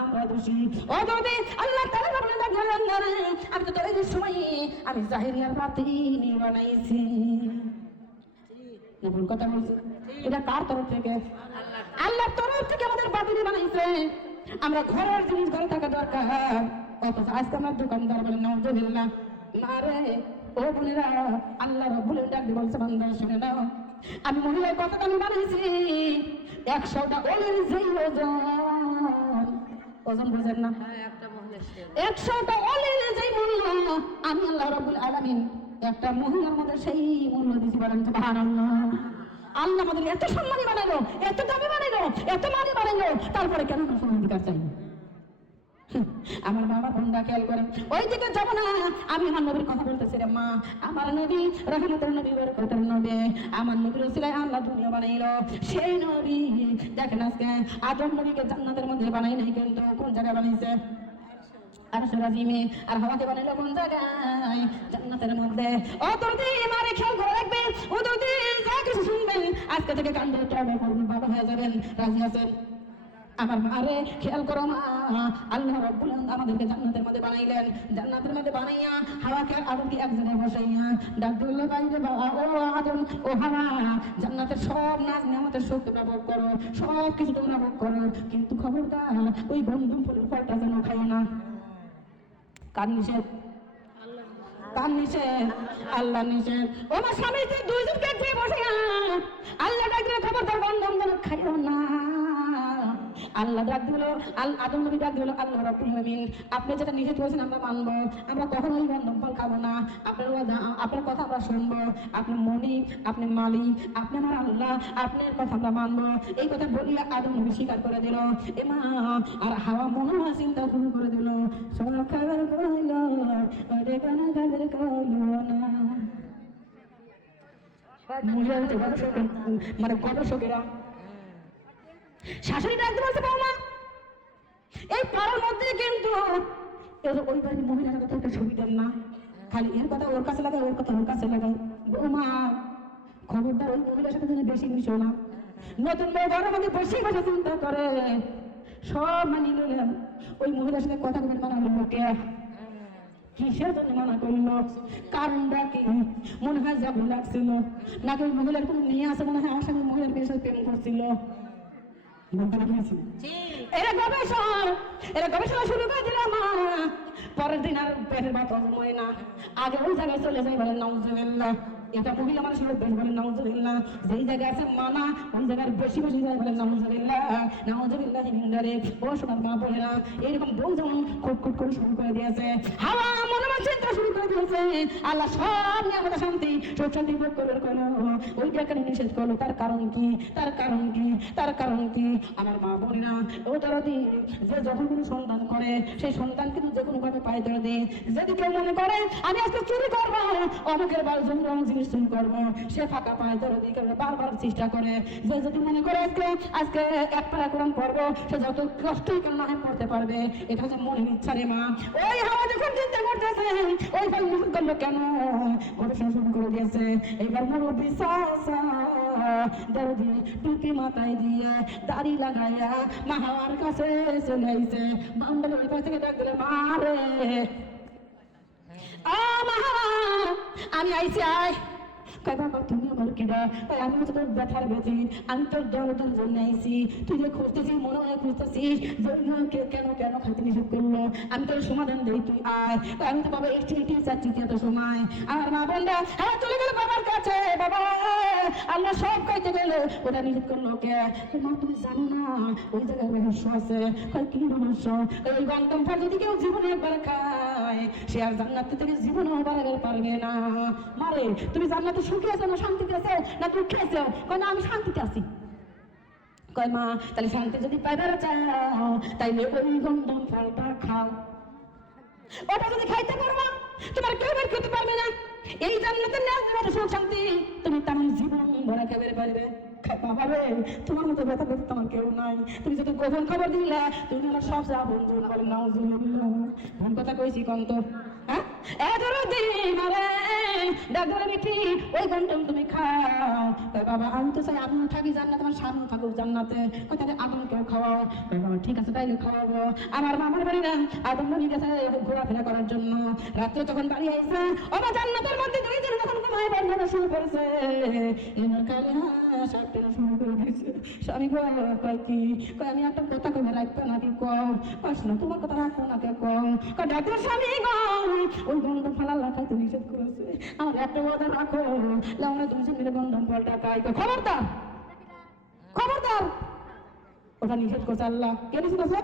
আমরা দোষী। ও যদি আল্লাহ তাআলা বলেন আমি তো এই সময় আমি জাহিরিয়ার বাতিনি বানাইছি, ভুল কথা বলছি? এটা কার তরফ থেকে? আল্লাহর তরফ থেকে আমাদের বাতিনি বানাইছে। আমরা ঘরের জিনিস ঘরে থাকা দরকার, অথচ আজকে আমরা দোকানদার বলে নাউজুবিল্লাহ। না রে ও বোনেরা, আল্লাহ রাব্বুল ডাক দিয়ে বলছে বান্দা শুনে নাও, আমি মহিলার কথা আমি বানাইছি 100টা ওলের যেই ওজন বোঝেন না, 100টা ওলের যেই মূল্য আমি আল্লাহ রাব্বুল আলামিন একটা মহিলার মধ্যে সেই মূল্য দিছি, বলেন সুবহানাল্লাহ। আল্লাহ আমাদের এত সম্মানী বানাইলো, এত দামি বানাইলো, এত মানি বানাইলো, তারপরে কেন সম্মান অধিকার চাই? আমার বাবা বোনরা খেয়াল করেন, ওই দিকে যাবো না। আমি আমার নবীর কথা বলতেছি রে মা, আমার নবী রাহমাতুল নবী বরকতের নবী, আমার নবীর উসিলায় আল্লাহ দুনিয়া বানাইলো। সেই নবী দেখেন আজকে আদম নবীকে জান্নাতের মধ্যে বানাই নাই, কিন্তু কোন জায়গায় বানাইছে? আরশের আজিমে। আর হাওয়াকে বানাইলো কোন জায়গায়? জান্নাতের মধ্যে। ও তোরদি মারে খেয়াল করে রাখবে, ও তোরদি যা কিছু শুনবেন আজকে থেকে কান ধরে তওবা করবেন, বাবা হয়ে যাবেন। রাজি আছেন? আমার মারে খেয়াল করো মা, আল্লাহ রাব্বুল আলামিন আমাদেরকে জান্নাতের মধ্যে বানাইলেন। জান্নাতের মধ্যে বানাইয়া হাওয়াকে আর আদমকে এক জায়গায় বসাইয়া ডাক দিল, বাইরে বাবা ও আদম ও হাওয়া, জান্নাতের সব নাজ নিয়ামতের সুখ তোমরা ভোগ করো, সব কিছু তোমরা ভোগ করো, কিন্তু খবরদার ওই গন্ধম ফুলের ফলটা যেন খাইও না। কার নিষেধ? কার নিষেধ? আল্লাহ নিষেধ। ও আমার স্বামী যে দুইজনকে খেয়ে বসে আল্লাহ ডাক দিল, খবরদার গন্ধম যেন খাইও না। আল্লাহ ডাক দিল, আদম নবী ডাক দিল, আল্লাহ রাব্বুল আলামিন আপনি যেটা নিষেধ করেছেন আমরা মানবো, আমরা কখনোই গন্ধম ফল খাবো না, আপনার কথা আমরা শুনবো, আপনি মনিব, আপনি মালিক, আপনি আমার আল্লাহ, আপনার কথা আমরা মানবো। এই কথা বলিয়া আদম নবী স্বীকার করে দিল। এমা আর হাওয়া মনে চিন্তা শুরু করে দিল, সব খাবার কইল ওরে কানা খাবার কইল না। মহিলা হচ্ছে মানে গবেষকেরা শাশুড়ি ডাকতে বলছে, বৌমা এই পড়ার মধ্যে কিন্তু ওই বাড়ির মহিলার কথা একটা সুবিধার না, খালি এর কথা ওর কাছে লাগায়, ওর কথা ওর কাছে লাগায়। বৌমা খবরদার ওই মহিলার সাথে বেশি মিশো না। নতুন বউ ঘরের মধ্যে বসে বসে চিন্তা করে সব মানিয়ে নিলাম। ওই মহিলার সাথে কথা বলে মানা হলো কে? কিসের জন্য মানা করলো? কারণটা কি? মনে হয় যাবো লাগছিল, নাকি ওই মহিলার কোনো নিয়ে আসে, মনে হয় আসামি মহিলার মেয়ের সাথে প্রেম করছিল। এরা গবেষণা শুরু করে দিলাম। পরের দিন আর পেটের ভাত হজম হয় না, আগে ওই জায়গায় চলে যায়, বলে নাউজুবিল্লাহ। এটা মহিলা মানুষের বেশ বলে নাউজুবিল্লাহ। যেই জায়গায় আছে মানা ওই জায়গার বেশি বেশি যায় বলে নাউজুবিল্লাহ নাউজুবিল্লাহ। হিন্দারে ও শোনার মা বলে না, এরকম বউ যেমন খুট করে শুরু করে দিয়েছে, হাওয়া মনে মনে চিন্তা শুরু করে দিয়েছে। আল্লাহ সব নিয়ে আমাদের শান্তি সুখ শান্তি ভোগ করবে করলো, ওই জায়গায় নিষেধ করলো। তার কারণ কি? আমার মা বলে না, ও দরদি, যে যখন কোনো সন্তান করে সেই সন্তান কিন্তু যে কোনো ভাবে পায় দরদি। যদি কেউ মনে করে আমি আজকে চুরি করবো, অমুকের বাড়ি জমি জিনিস চুরি করবো, সে ফাঁকা পায় দরদি বারবার চেষ্টা করে। যে যদি মনে করে আজকে এক পারা কোরআন পড়বো, সে যত কষ্টই কেন না পড়তে পারবে। এটা হচ্ছে মনের ইচ্ছা রে মা। ওই হাওয়া যখন চিন্তা করতেছে ওই ফল মুখ করলো কেন, গবেষণা শুরু করে দিয়েছে। এবার মুরব্বী দরদি টুপি মাথায় দিয়ে দাড়ি লাগাইয়া মা হাওয়ার কাছে চলে আইছে। বান্ধবের ওই পাশ থেকে ডাক দিলে, মা রে মা, আমি আইছি, আয়। বাবা তুমি আমার কিনা? আমি তো তোর ব্যথার বেঁচি, আমি তোর দরদের জন্য আইছি। তুই যে খুঁজতেছিস, মনে হয় খুঁজতেছিস কেন কেন খাইতে নিষেধ করলো, আমি তোর সমাধান দেই, তুই আয়। আমি তো বাবা এসটি চাচ্ছি এত সময়। আমার মা বোনরা হ্যাঁ চলে গেল বাবার কাছে। বাবা আল্লাহ সব খাইতে গেলে ওটা নিষেধ করলো কে? মা তুমি জানো না ওই জায়গায় রহস্য আছে। কি রহস্য? ওই গন্তম ফল যদি কেউ জীবনে একবার খায়, সে আর জান্নাত থেকে জীবনে বাড়াতে পারবে না। মারে তুমি জান্নাতে সুখে আছো না শান্তিতে আছো না দুঃখে আছো? কয় না আমি শান্তিতে আছি। কয় মা তাহলে শান্তি যদি পাইবার চাও তাইলে ওই গন্ধম ফলটা খাও। ওটা যদি খাইতে পারবা তোমার কেউ বের করতে পারবে না। এই জান্নাতের নাম সুখ শান্তি তুমি তেমন জীবন ভরা খাবার পারবে। বাবা রে তোমার মতো ব্যথা ব্যথা তোমার কেউ নাই। তুমি যদি গোপন খবর দিলে তুমি আমার সব যা বন্ধু বলে নাও ভুল কথা কইছি কন্ত। হ্যাঁ ওই গন্ডম তুমি খাও। বাবা আমি তো চাই আগুন থাকি জান্নাত, আমার সামনে থাকুক জান্নাতে, তাহলে আগুন কেউ খাওয়াও। বাবা ঠিক আছে তাইলে খাওয়াবো। আমার মামার বাড়ি না আদম নদী গেছে ঘোরাফেরা করার জন্য। রাত্রে যখন বাড়ি আইসে ওরা জান্নাতের মধ্যে দুই দিন যখন ঘুমায় বান্ধানো শুরু করেছে, এবার কালে সব টেনে শুরু করে দিয়েছে। স্বামী কয় কি? কয় আমি একটা কথা কবে রাখবো নাকি? কম কস না তোমার কথা রাখবো নাকি? কম কয় ডাক্তার স্বামী গম ওই গন্ধ ফালা লাখাইতে নিষেধ করেছে। আমার একটা কথা রাখো, লাউনে তুমি মিলে গন্ধম ফলটা খাই। খবরদার ওটা নিষেধ করছে আল্লাহ। কে নিষেধ করছে?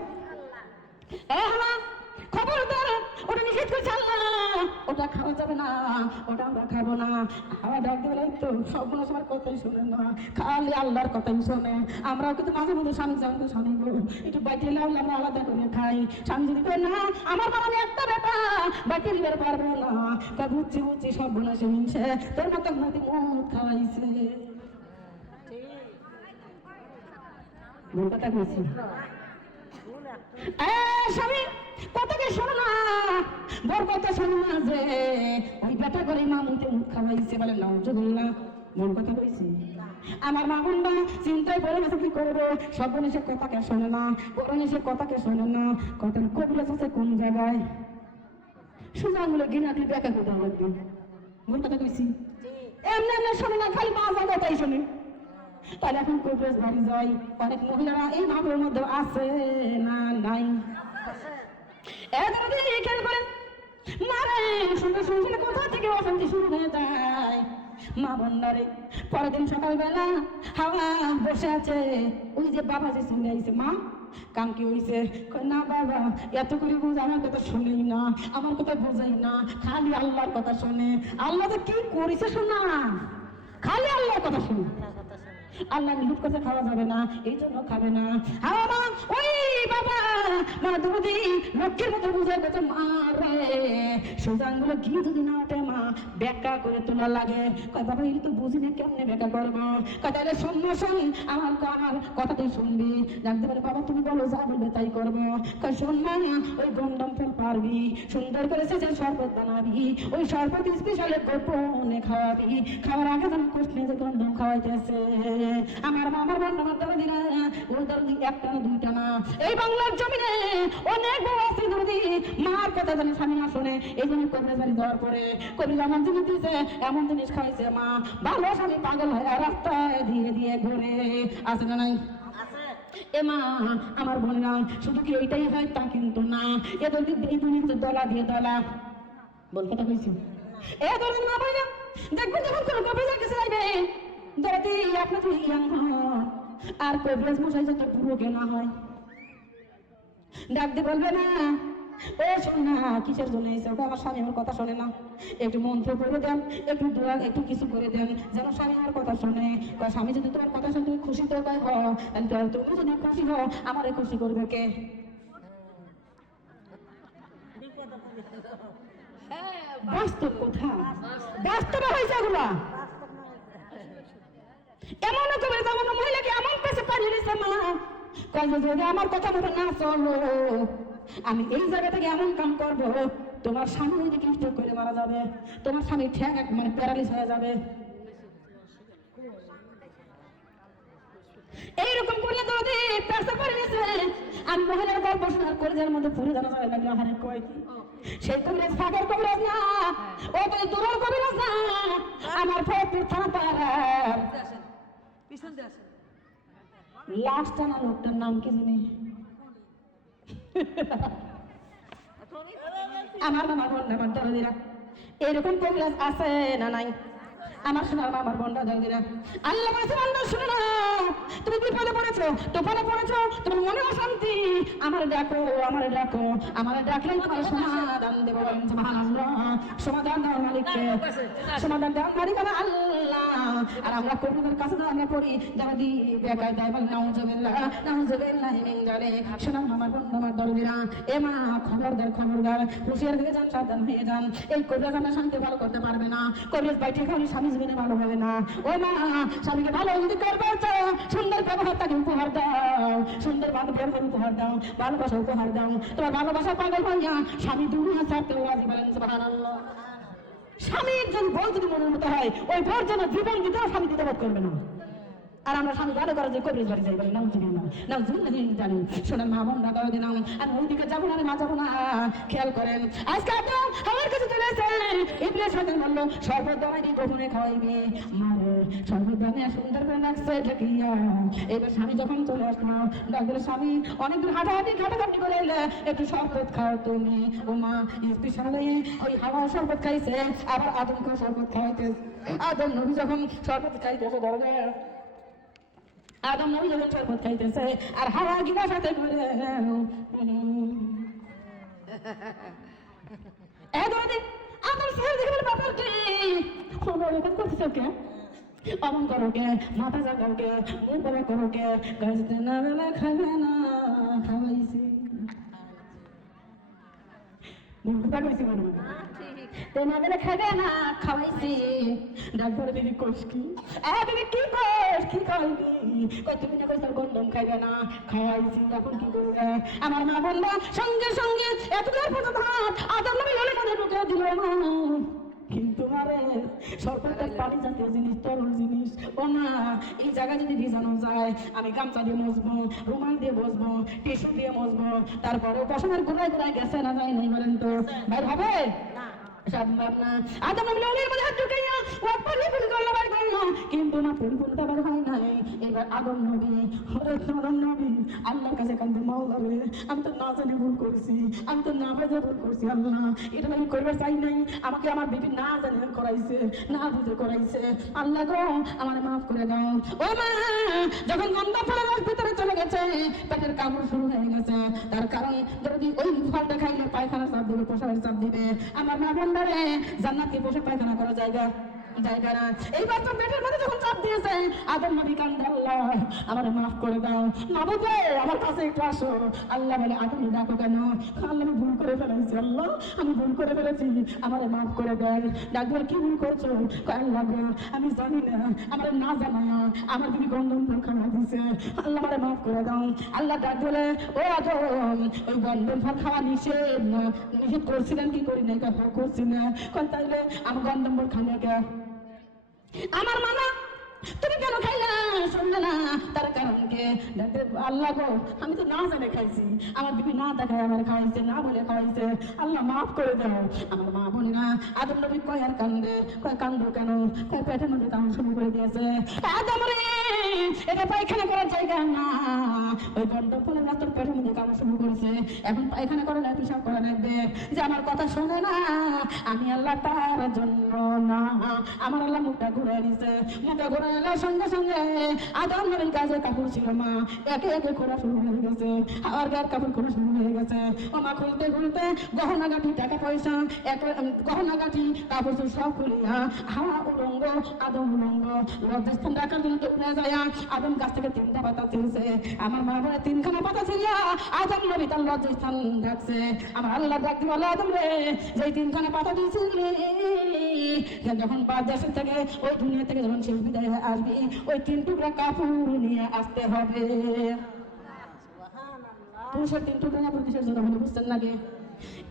খবরদার ওটা নিষেধ করছে আল্লাহ। ওটা খাওয়া যাবে না, ওটা আমরা খাবো না। হাওয়া ডাক দিলে তো সবগুলো সবার কথাই শোনে না, খালি আল্লাহর কথাই শোনে। আমরাও কিন্তু মাঝে মধ্যে স্বামী যাবো স্বামী একটু বাইকে লাউলে আমরা আলাদা করে খাই। স্বামী যদি করে না আমার বাবা একটা বেটা বাইকে নিতে পারবো না, তা বুঝছি সবগুলো শুনছে তোর মতো মতো মদ খাওয়াইছে। ভুল কথা বলছি। স্বামী কথাকে শোনো না, বর কথা শোনো না যে ওই বেটা করে মা মুখে মুখ খাওয়াইছে বলে নাউজুবিল্লাহ। মন কথা কইছি। আমার মা বোনরা চিন্তায় পড়ে গেছে কি করবো। সব সে কথাকে শোনে না, কোরআনে সে কথাকে শোনে না। কথার কবিরাজ আছে কোন জায়গায়? সোজা আঙুলে গিনাকে ব্যাখ্যা করতে লাগবে। মন কথা কইছি। এমনি শোনে না, খালি মা যা কথাই শোনে। তাহলে এখন কবিরাজ বাড়ি যাই। অনেক মহিলারা এই মাপের মধ্যে আছে না নাই? কোথা থেকে অশান্তি শুরু হয়ে যায় মা বন্ধারে। পরের দিন সকালবেলা হাওয়া বসে আছে, ওই যে বাবা যে শুনে আইছে, মা কাম কি হয়েছে? না বাবা এত করে বুঝ আমার কথা শুনেই না, আমার কথা বোঝাই না, খালি আল্লাহর কথা শোনে। আল্লাহ তো কি করেছে শোনা, খালি আল্লাহর কথা শুনে। আল্লাহ নিষেধ করতে খাওয়া যাবে না, এই জন্য খাবে না। ওই বাবা মা দুদি লক্ষ্যের মতো বুঝে গেছে। মা রে সোজা আঙ্গুলো ঘি যদি না ওঠে মা ব্যাখ্যা করে তোলা লাগে। কয় বাবা এটা তো বুঝি না, কেমনে ব্যাখ্যা করবো? কয় তাহলে শোন আমার কথা তুই শুনবি। জানতে পারে বাবা তুমি বলো, যা বলবে তাই করবো। কয় শোন মা, ওই গন্ডম ফল পারবি, সুন্দর করে সে শরবত বানাবি, ওই শরবত স্পেশালে গোপনে খাওয়াবি। খাওয়ার আগে যেন কৃষ্ণে যে গন্ডম খাওয়াইতেছে। আমার দরদি না, ওই দরদি একটা না দুইটা না, এই বাংলার জমিনে অনেক বড় আছে দরদি। মার কথা যেন স্বামী না শোনে, এই জন্য কবিরাজ বাড়ি যাওয়ার পরে কবিরাজ এমন জিনিস দিয়েছে, এমন জিনিস খাওয়াইছে মা, ভালো স্বামী পাগল হয়ে রাস্তায় দিয়ে দিয়ে ঘুরে। আছে না নাই? এ মা, আমার বোনেরা শুধু কি এইটাই হয় তা কিন্তু না। এদের এই দুনিয়াতে দলা দিয়ে দলা বলতে তো হয়েছে। এ ধরেন না ভাই না, দেখবেন যখন কোনো কবিরাজের কাছে যাইবে, যদি আপনার ইয়াং হয় আর কবিরাজ মশাই যত পুরো কেনা হয়, ডাক দিয়ে বলবে না, ও শোন না, কিসের জন্য এসে? আমার স্বামী আমার কথা শোনে না, একটু মন্ত্র করে দেন, একটু দোয়া, একটু কিছু করে দেন যেন স্বামী আমার কথা শোনে। স্বামী যদি তোমার কথা শুনে তুমি খুশি তো হও, তাহলে তুমি যদি খুশি হও, আমারে খুশি করবে কে? বাস্তব কথা, বাস্তবে হয়েছে এগুলা। এমন কবিরাজ এমন মহিলাকে এমন পেছে পাঠিয়ে দিচ্ছে মা, কয় যদি আমার কথা মতো না চলো, আমি এই জায়গা থেকে এমন কাম করবো, তোমার স্বামী যদি স্ট্রোক করে মারা যাবে, তোমার স্বামী ঠ্যাং মানে প্যারালিস হয়ে যাবে। এইরকম করলে তো পেশা করে গেছে। আমি মহিলার গল্প শোনার করে যার মধ্যে পুরো জানা যাবে না, হারে কয় কি সেই কবিরাজ ফাঁকের কবিরাজ না, ও তো দূরের কবিরাজ না, আমার ফরিদপুর থানা পাড়ার লাস্ট টানা লোকটার নাম কি জানি, আমার দরদিরা এরকম কবিরাজ আছে না নাই? আমার শোনার আমার বন্ডা দরদিরা, আল্লাহ বলেছে বন্ডা শুনো না, তুমি বিপদে পড়েছো, তোফানে পড়েছো, তোমার মনে অশান্তি, আমার ডাকো, আমার ডাকো, আমার ডাকলে তোমার সমাধান দেব। সুবহানাল্লাহ, সমাধান দেওয়ার মালিককে, সমাধান দেওয়ার মালিক আল্লাহ। আর আমরা কবিদের কাছে তো আমরা পড়ি, যারা দি বেকায় দেয় বল নাউজুবিল্লাহ, নাউজুবিল্লাহ মিন যালিক। শোনাম আমার বন্ধু আমার দরদিরা, এ মা খবরদার হুঁশিয়ার দিকে যান, সাবধান হয়ে যান। এই কবিরাজ আমরা স্বামীকে ভালো করতে পারবে না, কবিরাজ বাইটে খালি স্বামী জীবনে ভালো হবে না। ও মা, স্বামীকে ভালো যদি করবে চাও, সুন্দর ব্যবহার তাকে উপহার দাও, সুন্দর ব্যবহার উপহার দাও, ভালোবাসা উপহার দাও। তোমার ভালোবাসা পাগল হইয়া স্বামী দুনিয়া ছাড়তে রাজি। বলেন সুবহানাল্লাহ। স্বামীর যদি বউ যদি মনের মতো হয়, ওই বউর জন্য জীবন দিতেও স্বামী দিতে বোধ করবে না। আর আমরা স্বামী ভালো করে যে কবিরাজ বাড়ি যাই, বলি নাউজুবিল্লাহ, নাউজুবিল্লাহ জানি। শোনেন মা বোন দাদা দিলাম, আমি ওইদিকে যাবো না, মা যাবো না, খেয়াল করেন। আজকে আপনি আমার কাছে চলে আসেন, ইবলিস শয়তান বললো শরবত বানাই দি, গোপনে খাওয়াইবে। মারে শরবত বানিয়ে সুন্দর করে রাখছে ঢেকিয়া। এবার স্বামী যখন চলে আসলো, ডাকলে স্বামী অনেকদিন হাঁটাহাঁটি করে এলে, একটু শরবত খাও তুমি। ও মা স্পেশালি ওই হাওয়া শরবত খাইছে, আবার আদমকে শরবত খাওয়াইতে। আদম নবী যখন শরবত খাইতেছে, দরজা আদম নবী যখন শরবত খাইতেছে, আর হাওয়া গিলা সাথে করে আমার ছেলে দেখে বাবার কে এরকম করতেছ কে, অমন করো কে, মাথা জাগাও কে, মুখ বড় করো কে, গাছতে না বেলা খাবে না, খাওয়াইছি খাবে না, খাওয়াইছি। ডাক্তার দিদি কোষ কি, দিদি কি কোষ, কি খাওয়াইবি? তুমি না কোষ গন্ডম খাইবে না, খাওয়াইছি। এখন কি করবে? আমার মা বললো সঙ্গে সঙ্গে এতদূর পর্যন্ত হাত আদম নবী হলে মনে ঢুকে দিল না। কিন্তু মারে সরকারের পানি জাতীয় জিনিস, তরল জিনিস, ও না এই জায়গা যদি ভিজানো যায়, আমি গামছা দিয়ে মুছবো, রুমাল দিয়ে বসবো, টিস্যু দিয়ে মুছবো, তারপরে বসনের গোড়ায় গোড়ায় গেছে না যায় নাই, বলেন তো ভাই হবে সম্ভব না। আদম নবী নবীর মধ্যে হাত ঢুকাইয়া ও পরিপূর্ণ করলো, ভাই করলো, কিন্তু না পরিপূর্ণতা বের হয় নাই। এবার আদম নবী আল্লাহর কাছে কান্দে, মাওলা রে আমি তো না জানি ভুল করছি, আমি তো না বুঝে ভুল করছি, আল্লাহ এটা আমি করবার চাই নাই, আমাকে আমার বিবি না জানি করাইছে, না বুঝে করাইছে, আল্লাহ গো আমার মাফ করে দাও। ও মা, যখন গন্ধা ফলের রস ভিতরে চলে গেছে, পেটের কামড় শুরু হয়ে গেছে, তার কারণ যদি ওই ফলটা খাইলে পায়খানা চাপ দিবে, পোশাকের চাপ দিবে। আমার মা বন্ধারে জান্নাত কি পোশাক পায়খানা করা জায়গা? জায়গা না। এইবার তো পেটের মধ্যে যখন চাপ দিয়েছে আদম নবী কান্দে, আল্লাহ আমার মাফ করে দাও, মাহবুব রে আমার কাছে একটু আসো। আল্লাহ বলে আদম ডাকো কেন? আল্লাহ আমি ভুল করে ফেলেছি, আল্লাহ আমি ভুল করে ফেলেছি, আমার মাফ করে দেন। ডাকবে কি ভুল করছো? আল্লাহ গো আমি জানি না, আমার না জানা আমার তুমি গন্ধম ফল খাওয়া দিছে, আল্লাহ আমারে মাফ করে দাও। আল্লাহ ডাক বলে ও আদম ওই গন্ধম ফল খাওয়া নিষেধ না, নিষেধ করছিলেন কি করি নাই? করছি না। তাইলে আমার গন্ধম ফল খানে কে? আমার মানা তুমি কেন খাইলা? শুনলে না তার কারণ কে? আল্লাহ গো আমি তো না জানে খাইছি, আমার বিবি না দেখায় আমার খাইছে, না বলে খাইছে, আল্লাহ মাফ করে দাও। আমার মা বলি না আদম নবী কয় আর কান্দে, কয় কান্দো কেন? কয় পেটের মধ্যে তাও শুরু করে দিয়েছে। আদম রে এটা পায়খানা করার জায়গা না, ওই গন্ধ ফলে না তোর পেটের মধ্যে কামড় শুরু করেছে, এখন পায়খানা করে না পিসাব করে লাগবে। যে আমার কথা শোনে না, আমি আল্লাহ তার জন্য না, আমার আল্লাহ মুখটা ঘুরে নিছে, মুখটা ঘুরে এলার সঙ্গে সঙ্গে আদম নবীর কাছে কাপড় ছিল মা একে একে খোলা শুরু হয়ে গেছে, আর গায়ের কাপড় খোলা শুরু হয়ে গেছে। ও মা খুলতে খুলতে গহনা গাঠি টাকা পয়সা গহনা গাঠি কাপড় সব খুলিয়া হাওয়া উলঙ্গ আদম উলঙ্গ লজ্জাস্থান রাখার জন্য উঠে যায়। আদম গাছ থেকে 3টা পাতা ছিঁড়ছে, আমার মা বলে 3খানা পাতা ছিঁড়িয়া আদম নবী তার লজ্জাস্থান রাখছে। আমার আল্লাহ ডাকতে বলে আদম রে যে 3খানা পাতা দিয়েছিলি যখন দেশের থেকে ওই দুনিয়া থেকে যখন শেষ বিদায় আসবি ওই 3 টুকরা কাপড় নিয়ে আসতে হবে। পুরুষের 3 টুকরা কাপড় কিসের জন্য বলে বুঝতেন নাকি?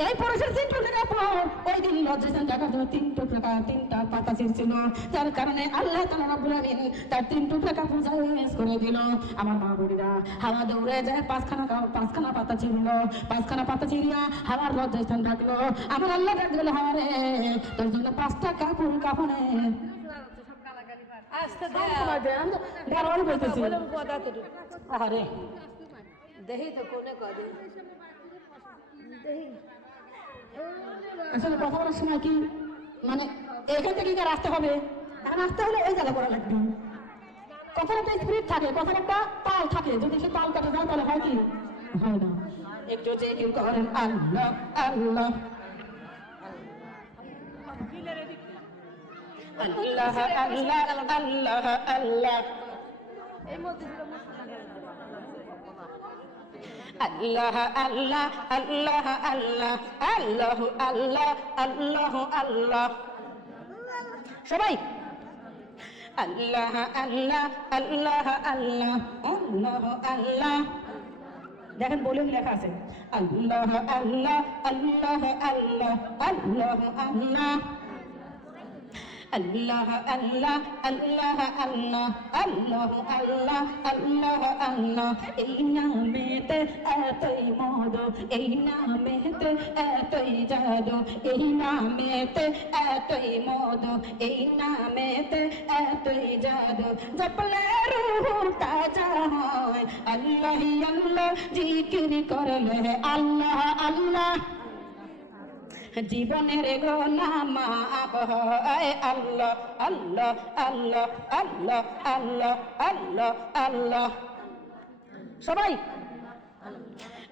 এই পুরুষের 3 টুকরা কাপড় ওই দিন লজ্জাস্থান রাখার জন্য 3টা পাতা ছিঁড়ছিল, যার কারণে আল্লাহ তাআলা রব্বুল আলামিন তার 3 টুকরা কাপড় জায়েজ করে দিল। আমার মা বোনেরা হাওয়া দৌড়ে যায় 5খানা পাতা ছিঁড়ল, 5খানা পাতা ছিঁড়িয়া হাওয়ার লজ্জাস্থান রাখলো। আমার আল্লাহ ডাক দিল হাওয়া রে তোর জন্য 5টা কাপড় কাফনে আস্তে গারোয়ারি বলতেছি। আরে দেহি তো কোনে কদে দেহি আসলে কথা বলার সময় কি মানে এখান থেকে কি আসতে হবে? এখন আসতে হলে ওই জায়গা করা লাগবে। কথার একটা স্পিরিট থাকে, কথার একটা তাল থাকে, যদি সে তাল কাটে যায় তাহলে হয় কি? হয় না। একটু যে কেউ করেন আল্লাহ আল্লাহ আল্লাহ আল্লাহ আল্লাহ আল্লাহ আল্লাহ আল্লাহ আল্লাহ আল্লাহ আল্লাহ আল্লাহ আল্লাহ আল্লাহ সবাই আল্লাহ আল্লাহ আল্লাহ আল্লাহ আল্লাহ আল্লাহ দেখেন বলে লেখা আছে আল্লাহ আল্লাহ আল্লাহ আল্লাহ আল্লাহ আল্লাহ আল্লাহ আল্লাহ আল্লাহ আল্লাহ আল্লাহ আল্লাহ আল্লাহ আল্লাহ এই নামেতে এতই মধু, এই নামেতে এতই জাদু, এই নামেতে এতই মধু, এই নামেতে এতই জাদু, জপলে রূহ তাজা হয়, আল্লাহ আল্লাহ জিকির করলে আল্লাহ আল্লাহ জীবনের গোনা মাফ হয়। আল্লাহ আল্লাহ আল্লাহ আল্লাহ আল্লাহ আল্লাহ আল্লাহ সবাই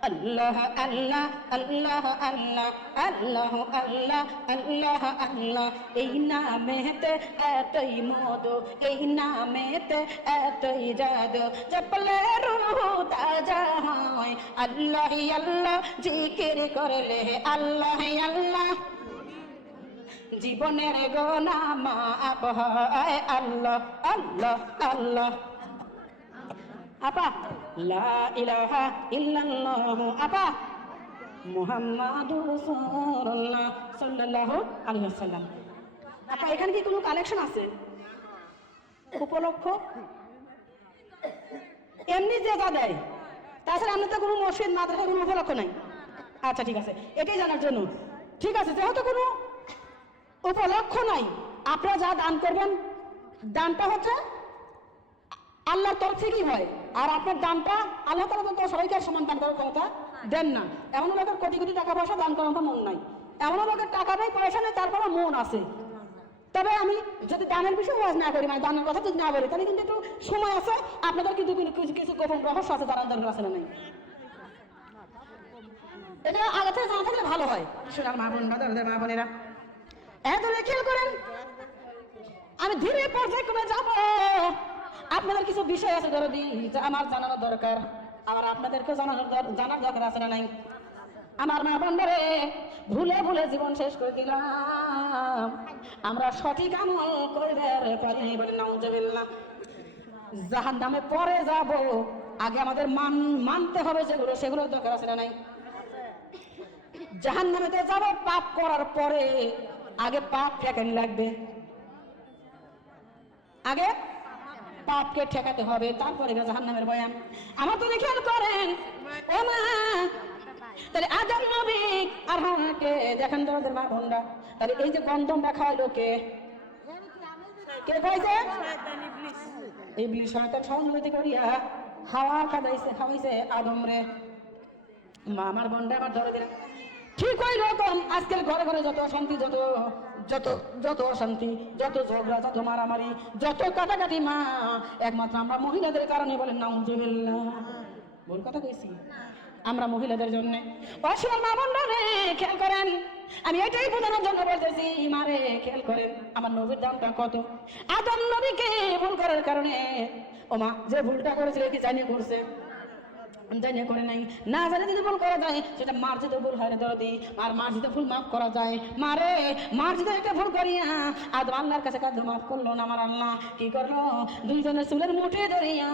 আল্লাহ আল্লাহ আল্লাহ আল্লাহ আল্লাহ আল্লাহ আল্লাহ আল্লাহ এই নামেতে এতই মধু, এই নামেতে এতই জাদু, জপলে রূহ তাজা হয়, আল্লাহ আল্লাহ জিকির করলে আল্লাহ আল্লাহ জীবনের গোনা মাফ হয়। আল্লাহ আল্লাহ আল্লাহ আপা লা ইলাহা ইল্লাল্লাহু আপা মুহাম্মাদুর রাসূলুল্লাহ সাল্লাল্লাহু আলাইহি ওয়াসাল্লাম। আপা এখানে কি কোনো কালেকশন আছে উপলক্ষ? এমনি যে যা দেয়, তাছাড়া আমরা তো কোনো মসজিদ মাদ্রাসা কোনো উপলক্ষ নাই। আচ্ছা ঠিক আছে, এটাই জানার জন্য। ঠিক আছে, যেহেতু কোনো উপলক্ষ নাই আপনারা যা দান করবেন দানটা হচ্ছে আল্লাহর তরফ থেকেই হয়, আর আপনার দানটা আল্লাহ তাআলা তো সবাইকে সমান দান করার ক্ষমতা দেন না। এমন লোকের কোটি কোটি টাকা পয়সা দান করার মতো মন নাই, এমন লোকের টাকা নেই পয়সা নেই তারপরে মন আছে। তবে আমি যদি দানের বিষয়ে ওয়াজ না করি, মানে দানের কথা যদি না বলি, তাহলে কিন্তু একটু সময় আছে, আপনাদের কিন্তু কিছু গোপন রহস্য আছে জানার দরকার আছে না নাই, এটা আগে থেকে জানা থাকলে ভালো হয়। সোনার মা বোন বা মা বোনেরা এত খেয়াল করেন আমি ধীরে পর্যায়ক্রমে যাব। আপনাদের কিছু বিষয় আছে দরদি, যা আমার জানানো দরকার, আমার আপনাদেরকে জানার দরকার আছে না নাই? আমার মা বোনরে, ভুলে ভুলে জীবন শেষ করে দিলাম, আমরা সঠিক আমল করিবার পারি বলে নাউজুবিল্লাহ। জাহান্নামে পরে যাব, আগে আমাদের মানতে হবে সেগুলো দরকার আছে না নাই? জাহান্নামেতে যাব পাপ করার পরে, আগে পাপ ঠেকানি লাগবে, আগে পাপকে ঠেকাতে হবে, তারপরে জাহান্নামের বয়ান। আমার তো খেয়াল করেন ও মা, তাহলে আদম নবী আর হাওয়াকে দেখেন তো ওদের মা বোনরা, তাহলে এই যে গন্ধমটা খাওয়াইলো কে খাইছে? ইবলিস শয়তান সহযোগিতা করিয়া হাওয়া খাওয়াইছে আদম রে। মা আমার বোনরা আমার ধরে দিলেন ঠিক ওই রকম আজকের ঘরে ঘরে যত অশান্তি, যত অশান্তি, যত ঝগড়া, যত মারামারি, যত কাটাকাটি, মা একমাত্র আমরা মহিলাদের কারণে। বলেন নাউজুবিল্লাহ। ভুল কথা কইছি? আমরা মহিলাদের জন্য। অসীম মা বোনরা রে খেয়াল করেন, আমি এটাই বোঝানোর জন্য বলতেছি, মারে খেয়াল করেন আমার নবীর দামটা কত। আদম নবীকে ভুল করার কারণে, ও মা যে ভুলটা করেছিল কি জানিয়ে করছে? জানিয়ে করে নাই। না জানে যদি ভুল করা যায় সেটা মার্জিত ভুল হয় না দরদি, আর মার্জিত ভুল মাফ করা যায়। মারে মার্জিত একটা ভুল করিয়া আদম আল্লাহর কাছে কাঁদে, মাফ করলো না আমার আল্লাহ। কি করলো? দুইজনের চুলের মুঠে ধরিয়া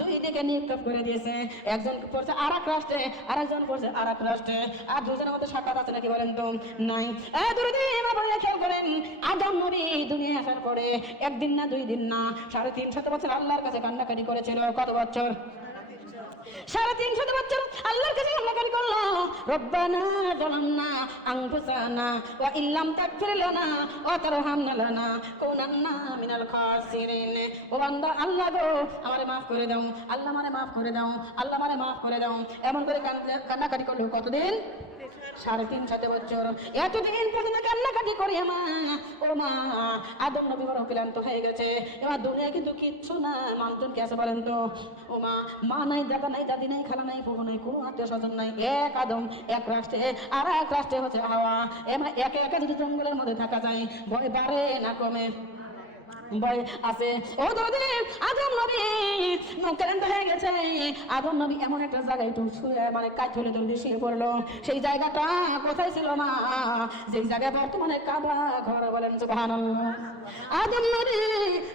দুই দিকে নিক্ষেপ করে দিয়েছে। একজন পড়ছে আর এক রাষ্ট্রে, আর একজন পড়ছে আর এক রাষ্ট্রে, আর দুজনের মধ্যে সাক্ষাৎ আছে নাকি বলেন তো? নাই। দরদি আমার খেয়াল করেন, আদম নবী দুনিয়ায় আসার পরে একদিন না, 2 দিন না, 350 বছর আল্লাহর কাছে কান্নাকাটি করেছিল। কত বছর? 350 বছর আল্লাহর কাছে কান্নাকাটি করলো। রব্বানা যালামনা আনফুসানা ওয়া ইল্লাম তাগফির লানা ওয়া তারহামনা লানাকুনান্না মিনাল খাসিরিন। ও বান্দা, আল্লাহ গো আমারে maaf করে দাও, আল্লাহ আমারে maaf করে দাও, আল্লাহ আমারে maaf করে দাও। এমন করে কান্নাকাটি করলো কতদিন? 350 বছর। এতদিন পর্যন্ত কান্নাকাটি করি ও মা, আদম নবী বড় ক্লান্ত হয়ে গেছে। এবার দুনিয়া কিন্তু কিচ্ছু না, মানুষজন কে আছে বলেন তো? ও মা নাই, দাদা নাই, দাদি নাই, খালা নাই, ফুফু নাই, কোনো আত্মীয় স্বজন নাই। এক আদম, এক রাষ্ট্রে, আর এক রাষ্ট্রে হচ্ছে হাওয়া। এমন একে একে যদি জঙ্গলের মধ্যে থাকা যায়, ভয় বাড়ে না কমে? ভয় আছে। ও দাদি, আদম নবী ক্লান্ত হয়ে গেছে। আদম নবী এমন একটা জায়গায় একটু শুয়ে, মানে কাজ হলে জলদি শুয়ে পড়লো। সেই জায়গাটা কোথায় ছিল মা? যে জায়গায় বর্তমানে কাবা ঘর। বলেন সুবহানাল্লাহ। আদম নবী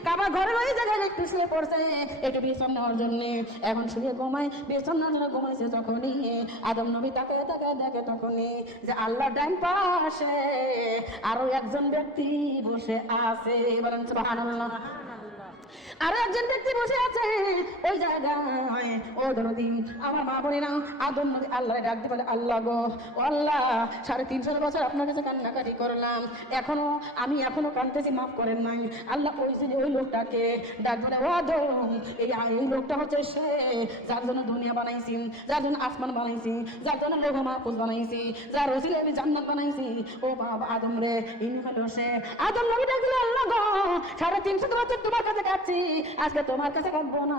কাবা ঘরের ওই জায়গায় একটু শুয়ে পড়ছে, একটু বিশ্রাম নেওয়ার জন্য। এখন শুয়ে ঘুমায়, বিশ্রাম নেওয়ার জন্য ঘুমাইছে। যখনই আদম নবী তাকে দেখে, তখনই যে আল্লাহ ডান পাশে আরো একজন ব্যক্তি বসে আছে। বলেন সুবহানাল্লাহ। আরো একজন ব্যক্তি বসে আছে ওই জায়গায়। ও দরদি আমার মা বোনেরা, আদম নবী আল্লাহরে ডাকতে বলে, আল্লাহ গো, ও আল্লাহ, 350 বছর আপনার কাছে কান্নাকাটি করলাম, আমি এখনো কাঁদতেছি, মাফ করেন নাই। আল্লাহ ওই লোকটাকে ডাক বলে, ও আদম, এই লোকটা হচ্ছে সে যার জন্য দুনিয়া বানাইছি, যার জন্য আসমান বানাইছি, যার জন্য লোহ মাহফুজ বানাইছি, যার রসিলে আমি জান্নাত বানাইছি। ও বাবা আদম রে, ইনি হলো সে। আদম নবী ডাক দিল, আল্লাহ গো, 350 বছর তোমার কাছে কাঁদছি, আজকে তোমার কাছে কাঁদবো না,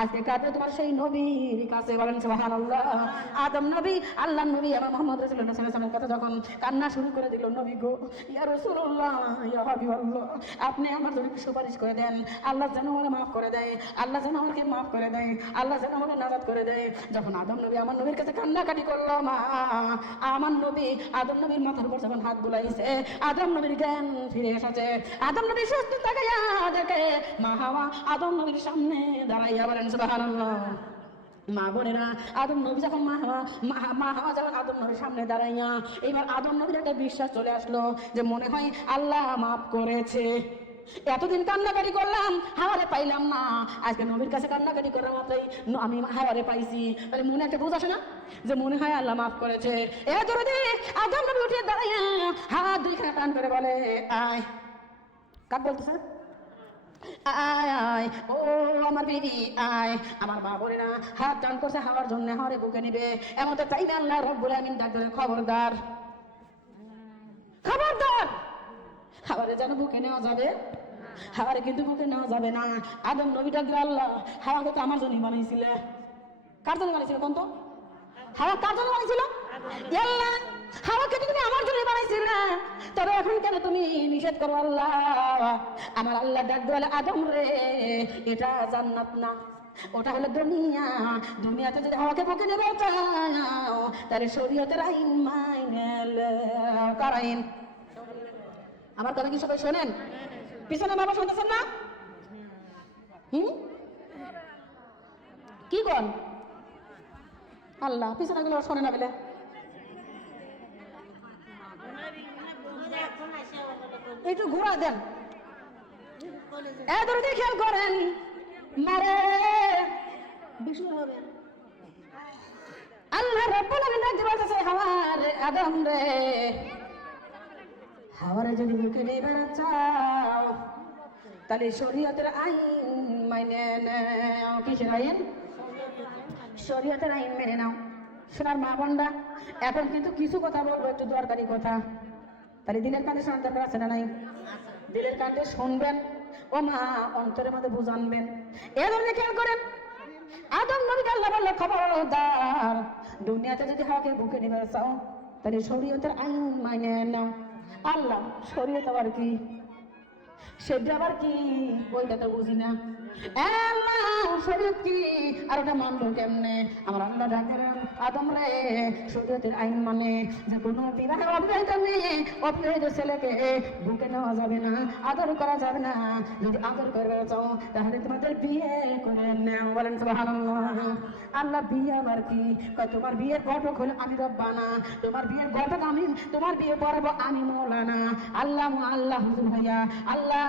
আজকে কাঁদবে তোমার সেই নবীর কাছে। বলেন সুবহানাল্লাহ। আদম নবী, আল্লাহ নবী আমার মুহাম্মদ রাসূলুল্লাহ সাল্লাল্লাহু আলাইহি ওয়াসাল্লামের কাছে যখন কান্না শুরু করে দিল, নবী গো, ইয়া রাসূলুল্লাহ, ইয়া হাবিবাল্লাহ, আপনি আমার জন্য সুপারিশ করে দেন, আল্লাহ যেন আমাকে মাফ করে দেয়, আল্লাহ যেন আমাকে মাফ করে দেয়, আল্লাহ যেন আমাকে নাজাত করে দেয়। যখন আদম নবী আমার নবীর কাছে কান্নাকাটি করলো, মা আমার নবী আদম নবীর মাথার উপর যখন হাত বুলাইছে, আদম নবীর জ্ঞান ফিরে এসেছে। আদম নবী সুস্থ তাকাইয়া দেখে মা হাওয়া আদম নবীর সামনে দাঁড়াইয়া। বলেন সুবহানাল্লাহ। মা বোনেরা, আদম নবী যখন মা হাওয়া যখন আদম নবীর সামনে দাঁড়াইয়া, এবার আদম নবীর একটা বিশ্বাস চলে আসলো যে মনে হয় আল্লাহ মাফ করেছে। এতদিন কান্নাকাটি করলাম, হাওয়ারে পাইলাম না, আজকে নবীর কাছে কান্নাকাটি করার মাত্রই আমি হাওয়ারে পাইছি। তাহলে মনে একটা বোঝ আসে না যে মনে হয় আল্লাহ মাফ করেছে। আদম নবী উঠে দাঁড়াইয়া হাত 2খানা টান করে বলে, আয়। কাক বলতেছে? আয়, ও আমার বিবি আয়। আমার মা বোনেরা হাত টান করছে হাওয়ার জন্য, হাওয়ারে বুকে নিবে। এমন তো তাই না, আল্লাহ রাব্বুল আমিন ডাক দিলেন, খবরদার, খবরদার, হাওয়ারে যেন বুকে নেওয়া যাবে, হাওয়ারে কিন্তু বুকে নেওয়া যাবে না। আদম নবী ডাক দিল, আল্লাহ, হাওয়াকে তো আমার জন্য বানাইছিলে। কার জন্য বানাইছিল কোন তো? হাওয়া কার জন্য বানাইছিল? আল্লাহ হাওয়াকে তো তুমি আমার জন্য বানাইছিলে, তবে এখন কেন তুমি নিষেধ করো আল্লাহ? আমার আল্লাহ ডাক বলে, আদম রে, এটা জান্নাত না, ওটা হলো দুনিয়া। দুনিয়াতে যদি হাওয়াকে বুকে নেবে চাও, তাহলে শরীয়তের আইন মাইনে নাও। কার আইন? আমার কথা কি সবাই শোনেন? পিছনে বাবা শুনতেছেন না? কি কন? আল্লাহ, পিছনে গুলো শোনে না বলে। একটু ঘোরা দেন। এত খেয়াল করেন মারে আল্লাহ রাব্বুল আলামিন ডাক বলতেছে, হাওয়ার আদম রে, হাওয়ারে যদি বুকে নিয়ে বেড়াচ্ছাও, তাহলে শরীয়তের আইন মাইনে নাও। কিসের আইন? শরীয়তের আইন মেনে নাও। শোনার মা বোনরা, এখন কিন্তু কিছু কথা বলবো, একটু দরকারি কথা। তাহলে দিলের কান্দে শোনার দরকার আছে না নাই? দিলের কান্দে শুনবেন ও মা, অন্তরের মধ্যে বুঝানবেন। এ ধরনের খেয়াল করেন, আদম নবীকে আল্লাহ বলল, খবরদার, দুনিয়াতে যদি হাওয়াকে বুকে নিবে চাও, তাহলে শরীয়তের আইন মাইনে নাও। আল্লাহ, শরীয়ত আবার কি? সেটা আবার কি? ওইটা তো বুঝি না। আল্লাহ, শরীয়ত কি আর ওটা মানবো কেমনে? আমার আল্লাহ ডাকেন, আদম রে, শরীয়তের আইন মানে যে কোনো বিবাহে অবিবাহিত মেয়ে, অবিবাহিত ছেলেকে বুকে নেওয়া যাবে না, আদর করা যাবে না। যদি আদর করবে চাও, তাহলে তোমাদের বিয়ে করে নাও। বলেন সুবহানাল্লাহ। আল্লাহ, বিয়ে আবার কি? তোমার বিয়ের ঘটক হলো আমি রব্বানা, তোমার বিয়ের ঘটক আমি, তোমার বিয়ে পড়াবো আমি মৌলানা। আল্লাহ আল্লাহ হুজুর হইয়া, আল্লাহ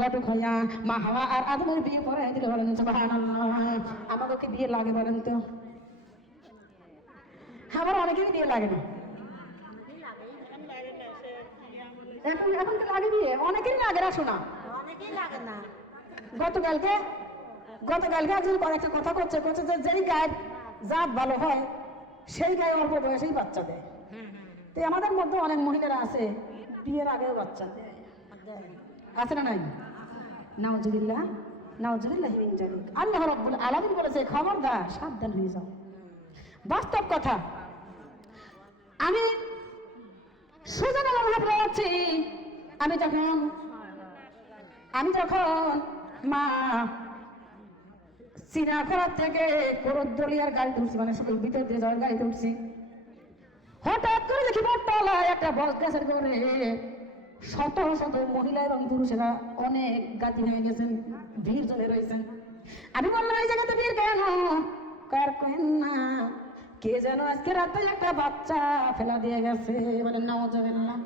ঘটক হইয়া মা হাওয়া আর আদমের বিয়ে পড়াই দিলে। বলেন সুবহানাল্লাহ। আমাদেরকে বিয়ে লাগে বলেন তো? আমার অনেকেরই বিয়ে লাগে না। এখন এখন তো লাগে বিয়ে, অনেকেরই লাগে না। শোনা, অনেকেই লাগে না। গতকালকে একজন একটা কথা করছে যে যেই গায়ের জাত ভালো হয় সেই গায়ে অল্প বয়সেই বাচ্চা দেয়। তো আমাদের মধ্যে অনেক মহিলারা আছে বিয়ের আগেও বাচ্চা দেয়, আছে না নাই? নাউজুবিল্লাহ, নাউজুবিল্লাহি মিন যালিক। আল্লাহ রাব্বুল আলামিন বলেছে, খবরদার, সাবধান হয়ে যাও। বাস্তব কথা। আমি সুজানা মহাপ্রভু আছি, আমি যখন মা সিনাখড়ার থেকে করদলিয়ার গাড়ি তুলছি, মানে ভিতর দিয়ে যাওয়ার গাড়ি তুলছি, হঠাৎ করে দেখি বটতলায় একটা বট গাছের করে শত শত মহিলা এবং পুরুষেরা অনেক গাতি হয়ে গেছেন, ভিড় জমে রয়েছেন। আমি বললাম, এই জায়গাতে ভিড় কেন? কার কেন না, কে যেন আজকে রাতে একটা বাচ্চা ফেলা দিয়ে গেছে। মানে নাউজুবিল্লাহ।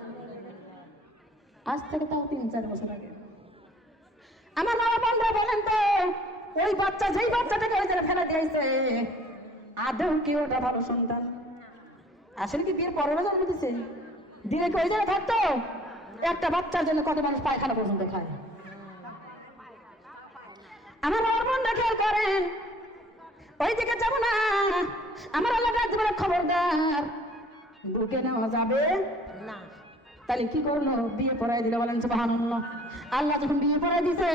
আজ থেকে তাও 3-4 বছর আগে। আমার বাবা বন্ধুরা বলেন তো, ওই বাচ্চা, যেই বাচ্চাটাকে ওই জায়গায় ফেলা দিয়েছে, আদৌ কি ওটা ভালো সন্তান? আসলে কি বিয়ের পরেও জন্ম দিছে? দিলে কি ওই জায়গায় থাকতো? একটা বাচ্চার জন্য কত মানুষ পায়খানা পর্যন্ত খায়। আমার বাবার বোনরা খেয়াল করেন, ওই দিকে যাবো না। আমার আল্লাহ ডাক দিবে, খবরদার, বুকে নেওয়া যাবে না। তাহলে কি করলো? বিয়ে পড়াই দিল। বলেন সুবহানাল্লাহ। আল্লাহ যখন বিয়ে পড়াই দিছে,